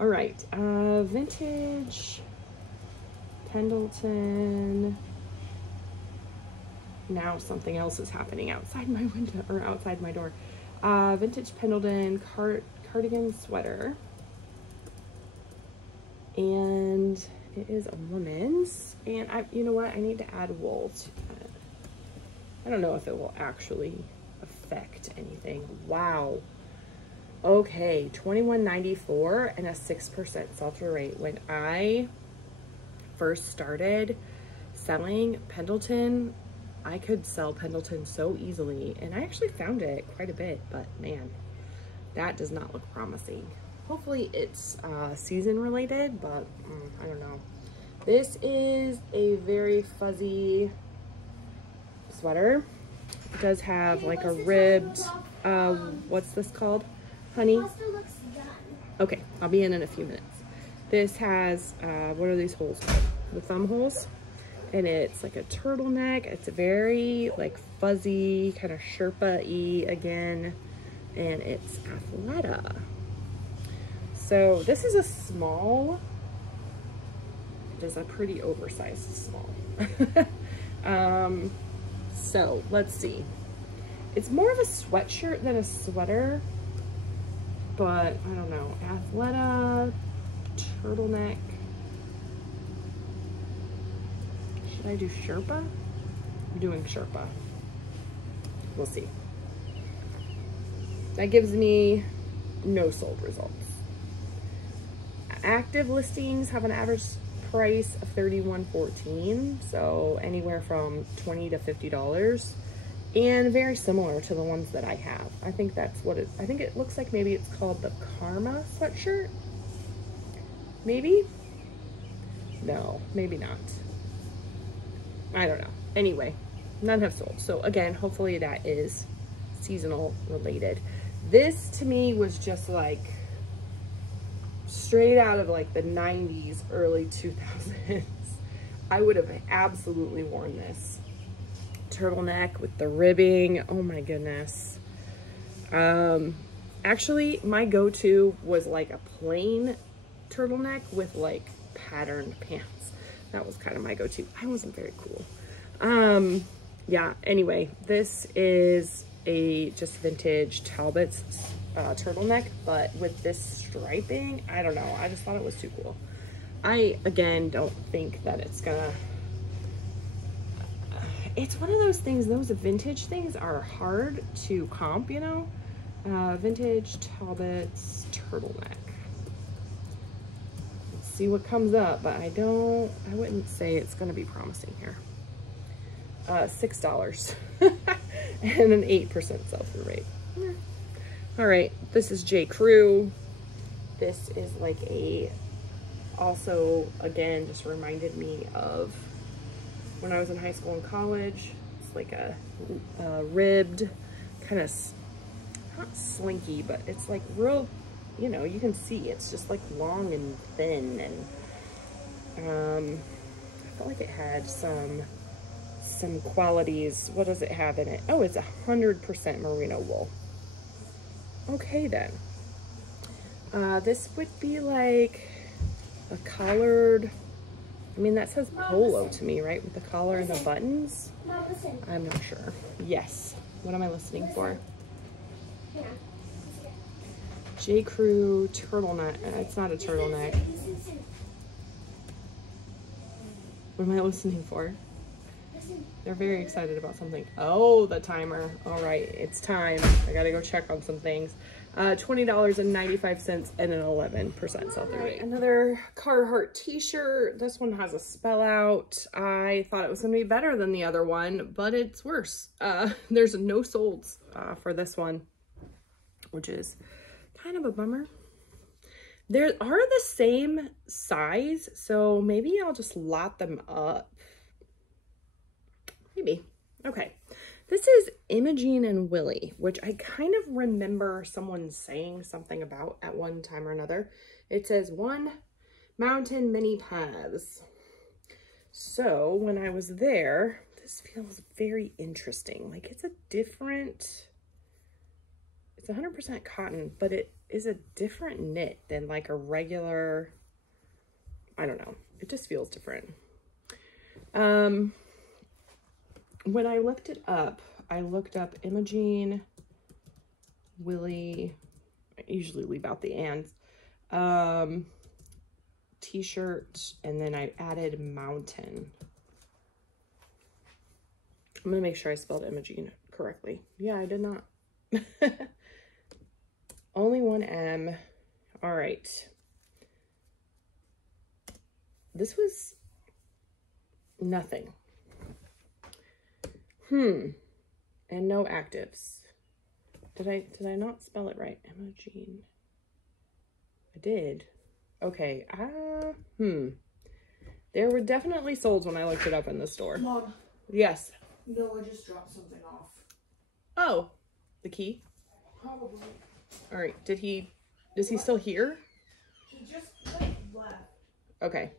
All right, vintage Pendleton. Now something else is happening outside my window, or outside my door. Vintage Pendleton cardigan sweater. And it is a woman's, and you know what? I need to add wool to it. I don't know if it will actually affect anything. Wow. Okay, $21.94 and a 6% sell-through rate. When I first started selling Pendleton, I could sell Pendleton so easily, and I actually found it quite a bit, but man, that does not look promising. Hopefully it's season related, but I don't know. This is a very fuzzy sweater. It does have like a ribbed, what's this called, honey? Okay, I'll be in a few minutes. This has, what are these holes called? The thumb holes. And it's like a turtleneck. It's a very like fuzzy, kind of Sherpa-y again. And it's Athleta. So this is a small. It is a pretty oversized small. So let's see. It's more of a sweatshirt than a sweater, but I don't know. Athleta, turtleneck. Should I do Sherpa? I'm doing Sherpa. We'll see. That gives me no sold results. Active listings have an average price of $31.14, so anywhere from $20 to $50, and very similar to the ones that I have. I think that's what it, I think it looks like maybe it's called the Karma sweatshirt. Maybe? No, maybe not. I don't know. Anyway, none have sold. So again, hopefully that is seasonal related. This to me was just like straight out of like the 90s, early 2000s. I would have absolutely worn this. Turtleneck with the ribbing. Oh my goodness. Actually, my go-to was like a plain turtleneck with like patterned pants. That was kind of my go-to. I wasn't very cool. Yeah, anyway, this is a just vintage Talbot's turtleneck, but with this striping, I don't know. I just thought it was too cool. I, again, don't think that it's gonna, it's one of those things, those vintage things are hard to comp, you know? Vintage Talbot's turtleneck. Let's see what comes up, but I wouldn't say it's gonna be promising here. $6 and an 8% sell-through rate. Yeah. All right, this is J. Crew. This is like also, again, just reminded me of when I was in high school and college. It's like a ribbed, kind of, not slinky, but it's like real, you know, you can see it's just like long and thin, and I felt like it had some qualities. What does it have in it? Oh, it's 100% merino wool. Okay then. This would be like a collared, I mean, that says polo to me, right? With the collar and the buttons. I'm not sure. Yes. What am I listening for? J. Crew turtleneck. It's not a turtleneck. What am I listening for? They're very excited about something. Oh, the timer. All right, it's time. I gotta go check on some things. $20.95 and an 11% sell-through rate. Another Carhartt t-shirt. This one has a spell out. I thought it was gonna be better than the other one, but it's worse. There's no solds for this one, which is kind of a bummer. They are the same size, so maybe I'll just lot them up. Maybe. Okay. This is Imogene and Willie, which I kind of remember someone saying something about at one time or another. It says one mountain many paths. So when I was there, this feels very interesting. Like it's a different, it's 100% cotton, but it is a different knit than like a regular, I don't know. It just feels different. When I looked it up, I looked up Imogene, Willie, I usually leave out the ands, t-shirt, and then I added mountain. I'm gonna make sure I spelled Imogene correctly. Yeah, I did not. Only one M. All right. This was nothing. And no actives. Did I not spell it right? Imogene. I did. Okay. There were definitely solds when I looked it up in the store. Mom. Yes. No, I just dropped something off. Oh, the key? Probably. All right. Is he still here? He just like left. Okay.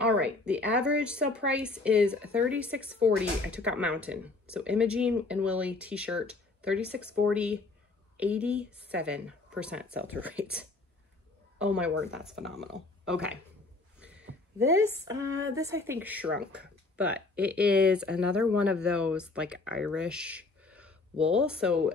All right, the average sale price is $36.40. I took out mountain. So Imogene and Willie t-shirt, $36.40, 87% sell-through rate. Oh my word, that's phenomenal. Okay. This I think shrunk, but it is another one of those like Irish wool. So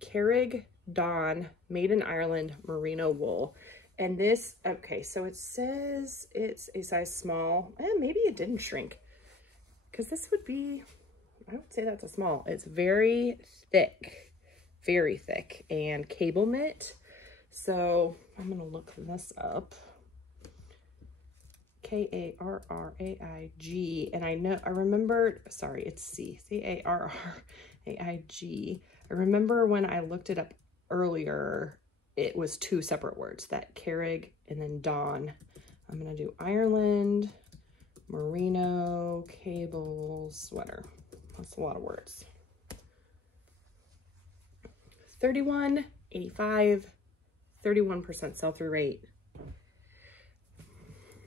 Carrig Dawn, made in Ireland, merino wool. And this, okay, so it says it's a size small, and maybe it didn't shrink, because this would be, I would say that's a small. It's very thick, and cable knit. So I'm gonna look this up. Carraig, and I remembered, sorry, it's Carraig. I remember when I looked it up earlier, it was two separate words, that Carrig and then Dawn. I'm gonna do Ireland, merino, cable, sweater. That's a lot of words. $31.85, 31% sell-through rate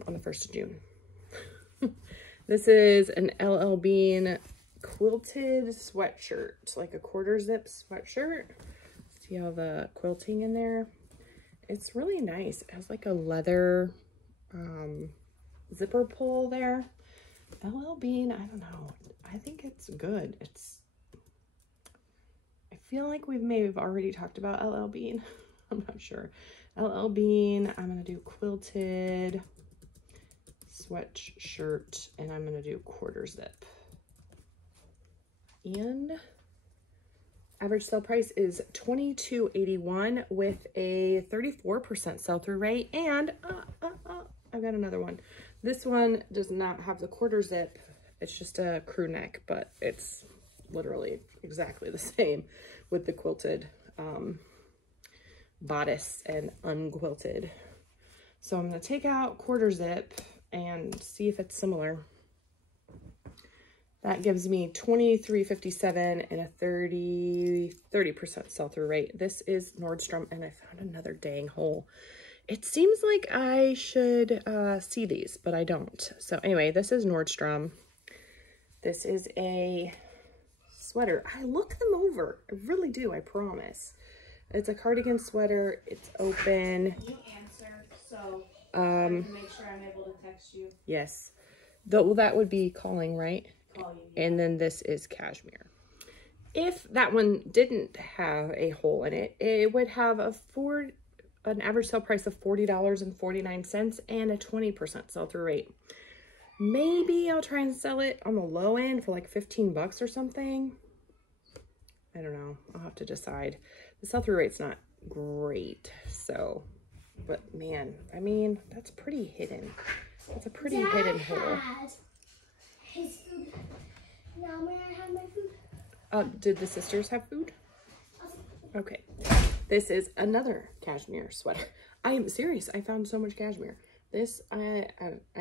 on the 1st of June. This is an LL Bean quilted sweatshirt, like a quarter zip sweatshirt. See all the quilting in there? It's really nice. It has like a leather zipper pull there. LL Bean, I don't know. I think it's good. I feel like we may have already talked about LL Bean. I'm not sure. LL Bean, I'm going to do quilted sweatshirt, and I'm going to do quarter zip. And average sale price is $22.81 with a 34% sell-through rate. And I've got another one. This one does not have the quarter zip. It's just a crew neck, but it's literally exactly the same with the quilted bodice and unquilted. So I'm going to take out quarter zip and see if it's similar. That gives me $23.57 and a 30% sell-through rate. This is Nordstrom, and I found another dang hole. It seems like I should see these, but I don't. So anyway, this is Nordstrom. This is a sweater. I look them over. I really do, I promise. It's a cardigan sweater. It's open. You answer, so I can make sure I'm able to text you. Yes. Well, that would be calling, right? Call you. Yeah. And then this is cashmere. If that one didn't have a hole in it, it would have an average sale price of $40.49 and a 20% sell-through rate. Maybe I'll try and sell it on the low end for like 15 bucks or something. I don't know. I'll have to decide. The sell-through rate's not great, so, but man, I mean, that's pretty hidden. That's a pretty hidden hole. His food. Now may I have my food? Did the sisters have food? Okay. This is another cashmere sweater. I am serious. I found so much cashmere. This, I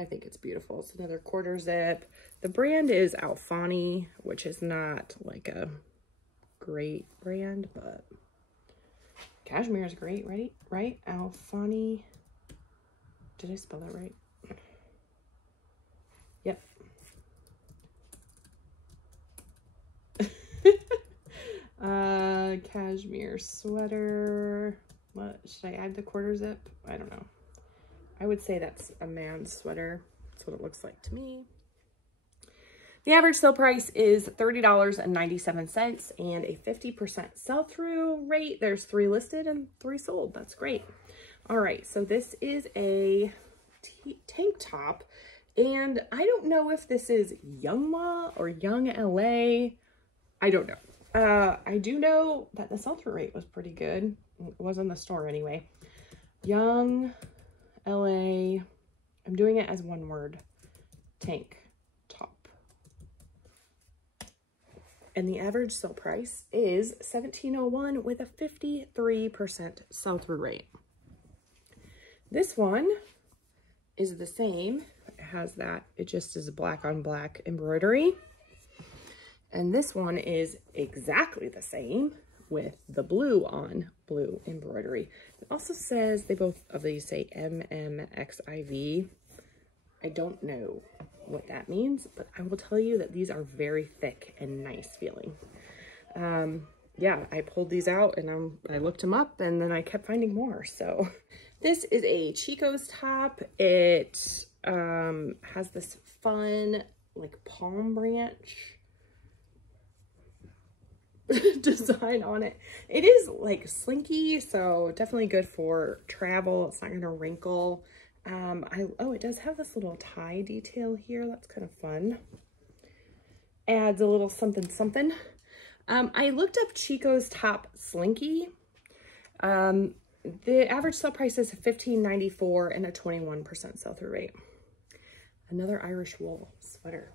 think it's beautiful. It's another quarter zip. The brand is Alfani, which is not like a great brand, but cashmere is great, right? Alfani. Did I spell that right? Yep. Cashmere sweater. What should I add the quarter zip? I don't know. I would say that's a man's sweater. That's what it looks like to me. The average sale price is $30.97 and a 50% sell-through rate. There's 3 listed and 3 sold. That's great. All right, so this is a tank top, and I don't know if this is Young Ma or Young LA. I don't know. I do know that the sell-through rate was pretty good. It was in the store anyway. Young LA. I'm doing it as one word. Tank top. And the average sale price is $17.01 with a 53% sell-through rate. This one is the same. It has that. It just is a black on black embroidery. And this one is exactly the same with the blue on blue embroidery. It also says, they both of these say MMXIV. I don't know what that means, but I will tell you that these are very thick and nice feeling. Yeah, I pulled these out and I looked them up, and then I kept finding more. So this is a Chico's top. It has this fun like palm branch design on it. It is like slinky, so definitely good for travel. It's not gonna wrinkle. Oh, it does have this little tie detail here. That's kind of fun. Adds a little something something. I looked up Chico's top slinky. The average sale price is $15.94 and a 21% sell-through rate. Another Irish wool sweater.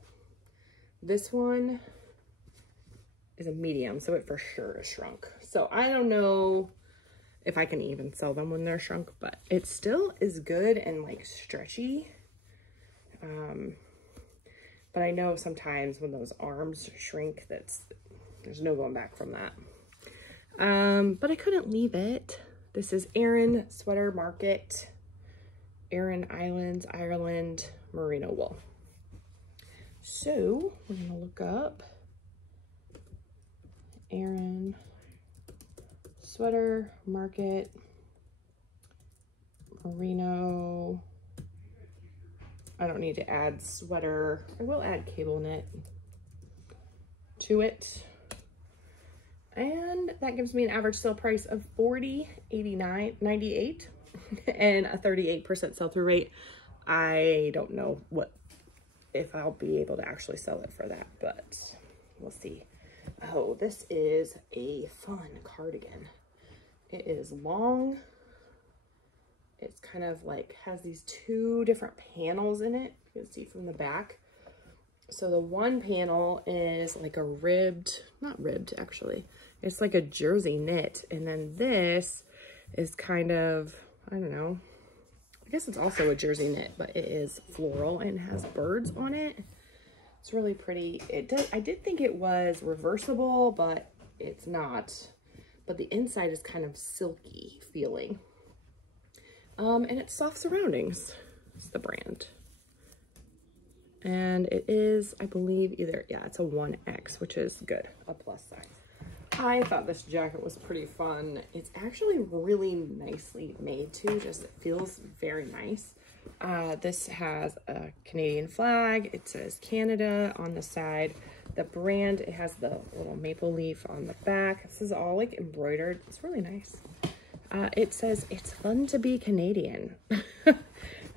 This one is a medium, so it for sure is shrunk. So I don't know if I can even sell them when they're shrunk, but it still is good and like stretchy. But I know sometimes when those arms shrink, there's no going back from that. But I couldn't leave it. This is Aran Sweater Market, Aran Islands, Ireland, merino wool. So we're gonna look up Aran Sweater Market, merino. I don't need to add sweater. I will add cable knit to it. And that gives me an average sale price of $40.98 and a 38% sell-through rate. I don't know if I'll be able to actually sell it for that, but we'll see. Oh, this is a fun cardigan. It is long. It's kind of like has these two different panels in it. You can see from the back. So the one panel is like a not ribbed actually. It's like a jersey knit. And then this is kind of, I don't know, I guess it's also a jersey knit, but it is floral and has birds on it. It's really pretty. I did think it was reversible, but it's not. But the inside is kind of silky feeling. And it's Soft Surroundings. It's the brand. And it is, I believe, it's a 1X, which is good, a plus size. I thought this jacket was pretty fun. It's actually really nicely made too, just it feels very nice. This has a Canadian flag. It says Canada on the side. The brand, it has the little maple leaf on the back. This is all like embroidered. It's really nice. It says, "It's fun to be Canadian."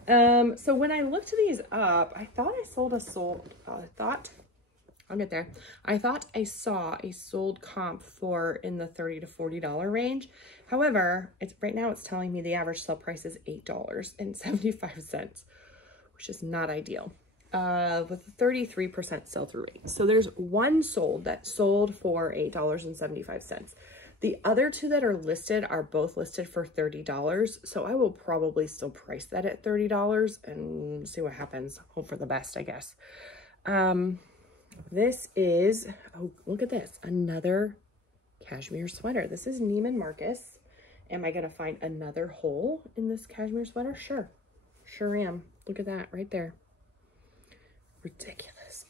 So when I looked these up, I thought I saw a sold comp for in the $30 to $40 range. However, right now it's telling me the average sale price is $8.75, which is not ideal, with a 33% sell-through rate. So there's one that sold for $8.75. The other two that are listed are both listed for $30. So I will probably still price that at $30 and see what happens. Hope for the best, I guess. This is, oh, look at this. Another cashmere sweater. This is Neiman Marcus. Am I going to find another hole in this cashmere sweater? Sure. Sure am. Look at that right there. Ridiculous.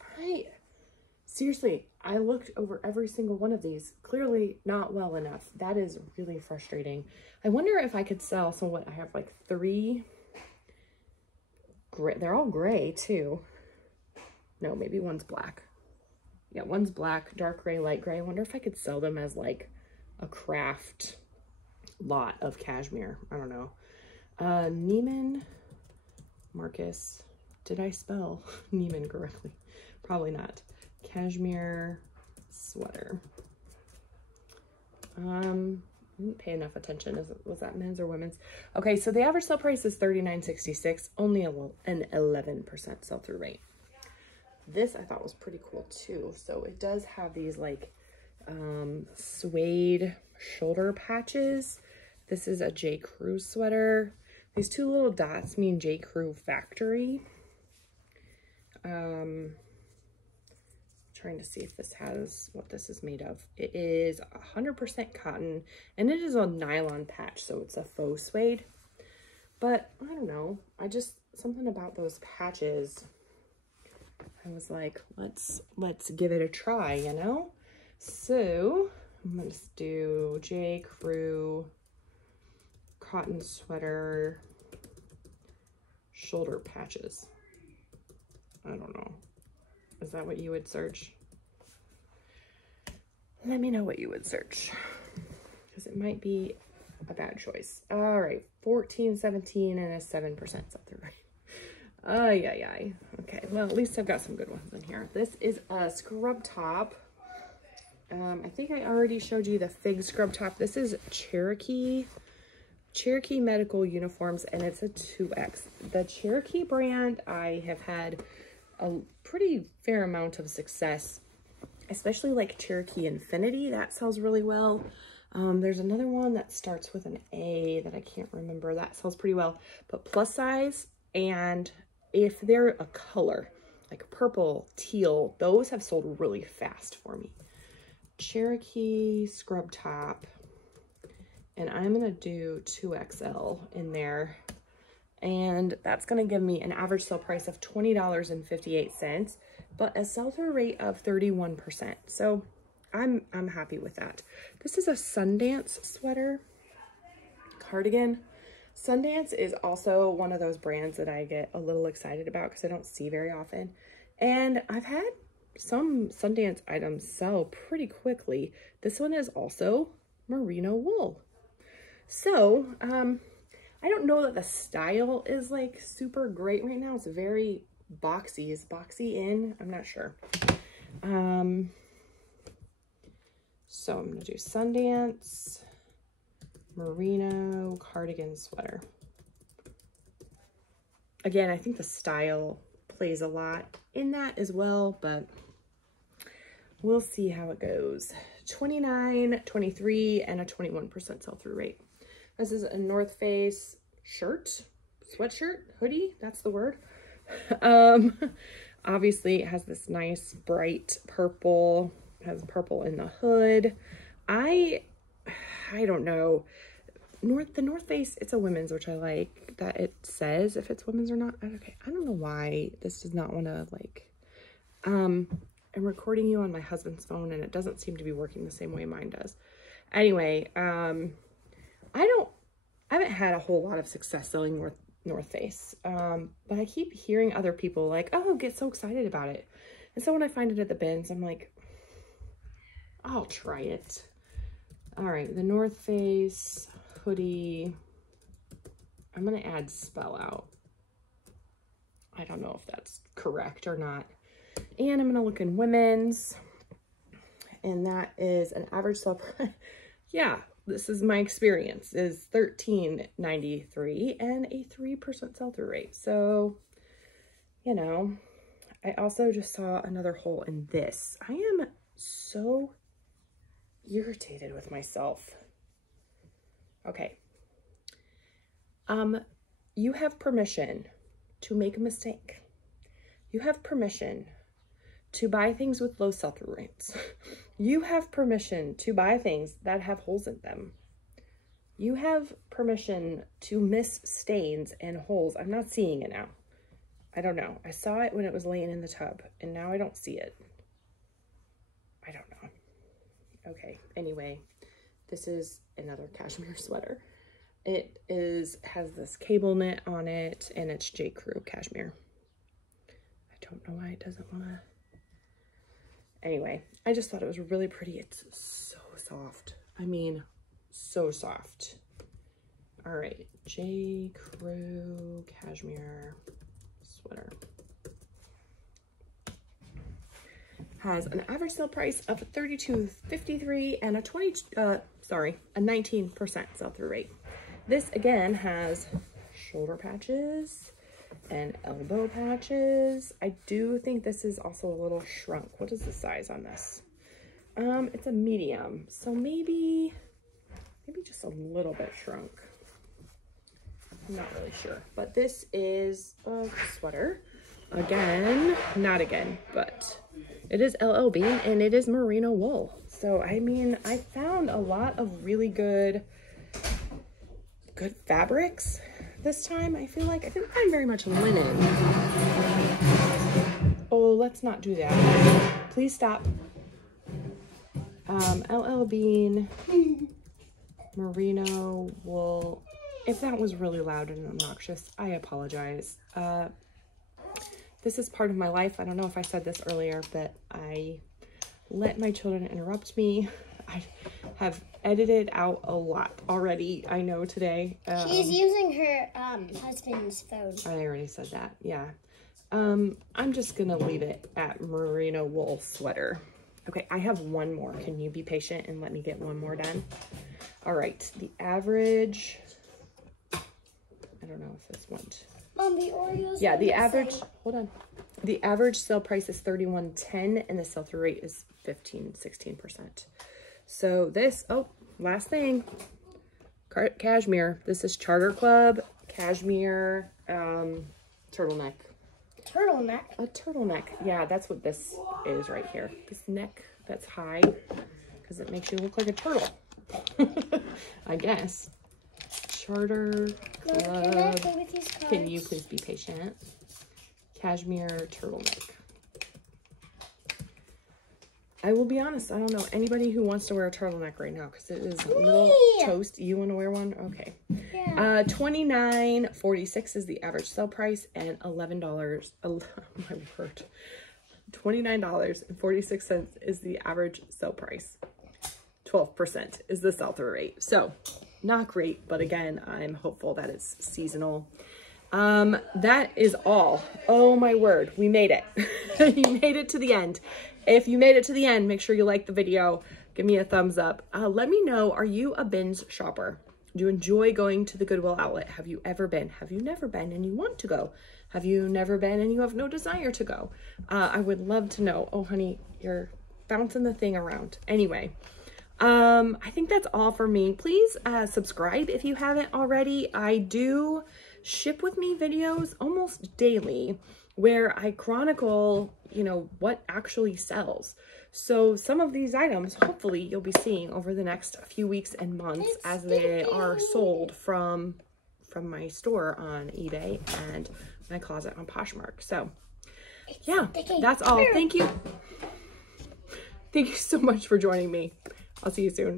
Seriously, I looked over every single one of these. Clearly not well enough. That is really frustrating. I wonder if I could sell, so what, I have like 3 gray. They're all gray too. No, maybe one's black. Yeah, one's black, dark gray, light gray. I wonder if I could sell them as like a craft lot of cashmere. I don't know. Neiman Marcus. Did I spell Neiman correctly? Probably not. Cashmere sweater. Didn't pay enough attention. Was that men's or women's? Okay, so the average sale price is $39.66, only an 11% sell-through rate. This I thought was pretty cool too. So it does have these like suede shoulder patches. This is a J. Crew sweater. These 2 little dots mean J. Crew factory. Trying to see if this has what this is made of. It is 100% cotton and it is a nylon patch, so it's a faux suede. But I don't know, something about those patches, I was like, let's give it a try, you know? So I'm gonna just do J. Crew cotton sweater shoulder patches. I don't know. Is that what you would search? Let me know what you would search, because it might be a bad choice. All right, 14.17 and a 7% sell-through rate. Yeah. Okay, well, at least I've got some good ones in here. This is a scrub top. I think I already showed you the fig scrub top. This is Cherokee Medical Uniforms, and it's a 2X. The Cherokee brand, I have had a pretty fair amount of success, especially like Cherokee Infinity. That sells really well. There's another one that starts with an A that I can't remember. That sells pretty well. But plus size, and if they're a color, like purple, teal, those have sold really fast for me. Cherokee scrub top. And I'm going to do 2XL in there. And that's going to give me an average sale price of $20.58, but a sell-through rate of 31%. So I'm happy with that. This is a Sundance sweater cardigan. Sundance is also one of those brands that I get a little excited about because I don't see very often. And I've had some Sundance items sell pretty quickly. This one is also merino wool. So, I don't know that the style is like super great right now. It's very boxy. Is boxy in? I'm not sure. So I'm going to do Sundance, merino, cardigan, sweater. Again, I think the style plays a lot in that as well, but we'll see how it goes. 29, 23, and a 21% sell-through rate. This is a North Face shirt, sweatshirt, hoodie, that's the word. Obviously it has this nice bright purple, has purple in the hood. I don't know. The North Face, it's a women's, which I like that it says if it's women's or not. Okay, I don't know why this does not want to like, I'm recording you on my husband's phone and it doesn't seem to be working the same way mine does. Anyway, I haven't had a whole lot of success selling North Face, but I keep hearing other people like, oh, get so excited about it. And so when I find it at the bins, I'm like, I'll try it. All right, the North Face hoodie. I'm going to add spell out. I don't know if that's correct or not. And I'm going to look in women's. And that is an average sell price. Yeah, this is my experience, is $13.93 and a 3% sell-through rate. So, you know, I also just saw another hole in this. I am so irritated with myself. Okay. You have permission to make a mistake. You have permission to buy things with low sell-through rates. You have permission to buy things that have holes in them. You have permission to miss stains and holes. I'm not seeing it now. I don't know. I saw it when it was laying in the tub, and now I don't see it. I don't know. Okay, anyway, this is another cashmere sweater. It has this cable knit on it, and it's J. Crew cashmere. I don't know why it doesn't want to. Anyway, I just thought it was really pretty. It's so soft. I mean, so soft. All right, J. Crew cashmere sweater. Has an average sale price of $32.53 and a 19% sell-through rate. This again has shoulder patches and elbow patches. I do think this is also a little shrunk. What is the size on this? It's a medium, so maybe just a little bit shrunk. I'm not really sure, but this is a sweater. Again, not again, but it is LL Bean and it is merino wool. So, I mean, I found a lot of really good fabrics this time. I feel like I didn't find very much linen. Oh, let's not do that. Please stop. LL Bean, merino wool. If that was really loud and obnoxious, I apologize. This is part of my life. I don't know if I said this earlier, but I let my children interrupt me. I have edited out a lot already, I know, today. She's using her husband's phone. I already said that, yeah. I'm just gonna leave it at merino wool sweater. Okay, I have one more. Can you be patient and let me get one more done? All right, the average, I don't know if this went. Mom, the Oreos. Yeah, the average, hold on. The average sale price is $31.10 and the sell-through rate is 16%. So this, oh, last thing, cashmere. This is Charter Club cashmere turtleneck. Turtleneck? A turtleneck. Yeah, that's what this is right here. This neck that's high because it makes you look like a turtle. I guess. Charter Club. Can you please be patient? Cashmere turtleneck. I will be honest, I don't know anybody who wants to wear a turtleneck right now because it is a little toast. You want to wear one? Okay. Yeah. $29.46 is the average sell price and $11. Oh my word. $29.46 is the average sale price. 12% is the sell-through rate. So not great, but again, I'm hopeful that it's seasonal. That is all. Oh my word, we made it. You made it to the end. If you made it to the end, make sure you like the video. Give me a thumbs up. Let me know, are you a bins shopper? Do you enjoy going to the Goodwill outlet? Have you ever been? Have you never been and you want to go? Have you never been and you have no desire to go? I would love to know. Oh, honey, you're bouncing the thing around. Anyway, I think that's all for me. Please subscribe if you haven't already. I do ship with me videos almost daily where I chronicle, you know, what actually sells. So some of these items, hopefully you'll be seeing over the next few weeks and months as they are sold from my store on eBay and my closet on Poshmark. So yeah, that's all. Thank you. Thank you so much for joining me. I'll see you soon.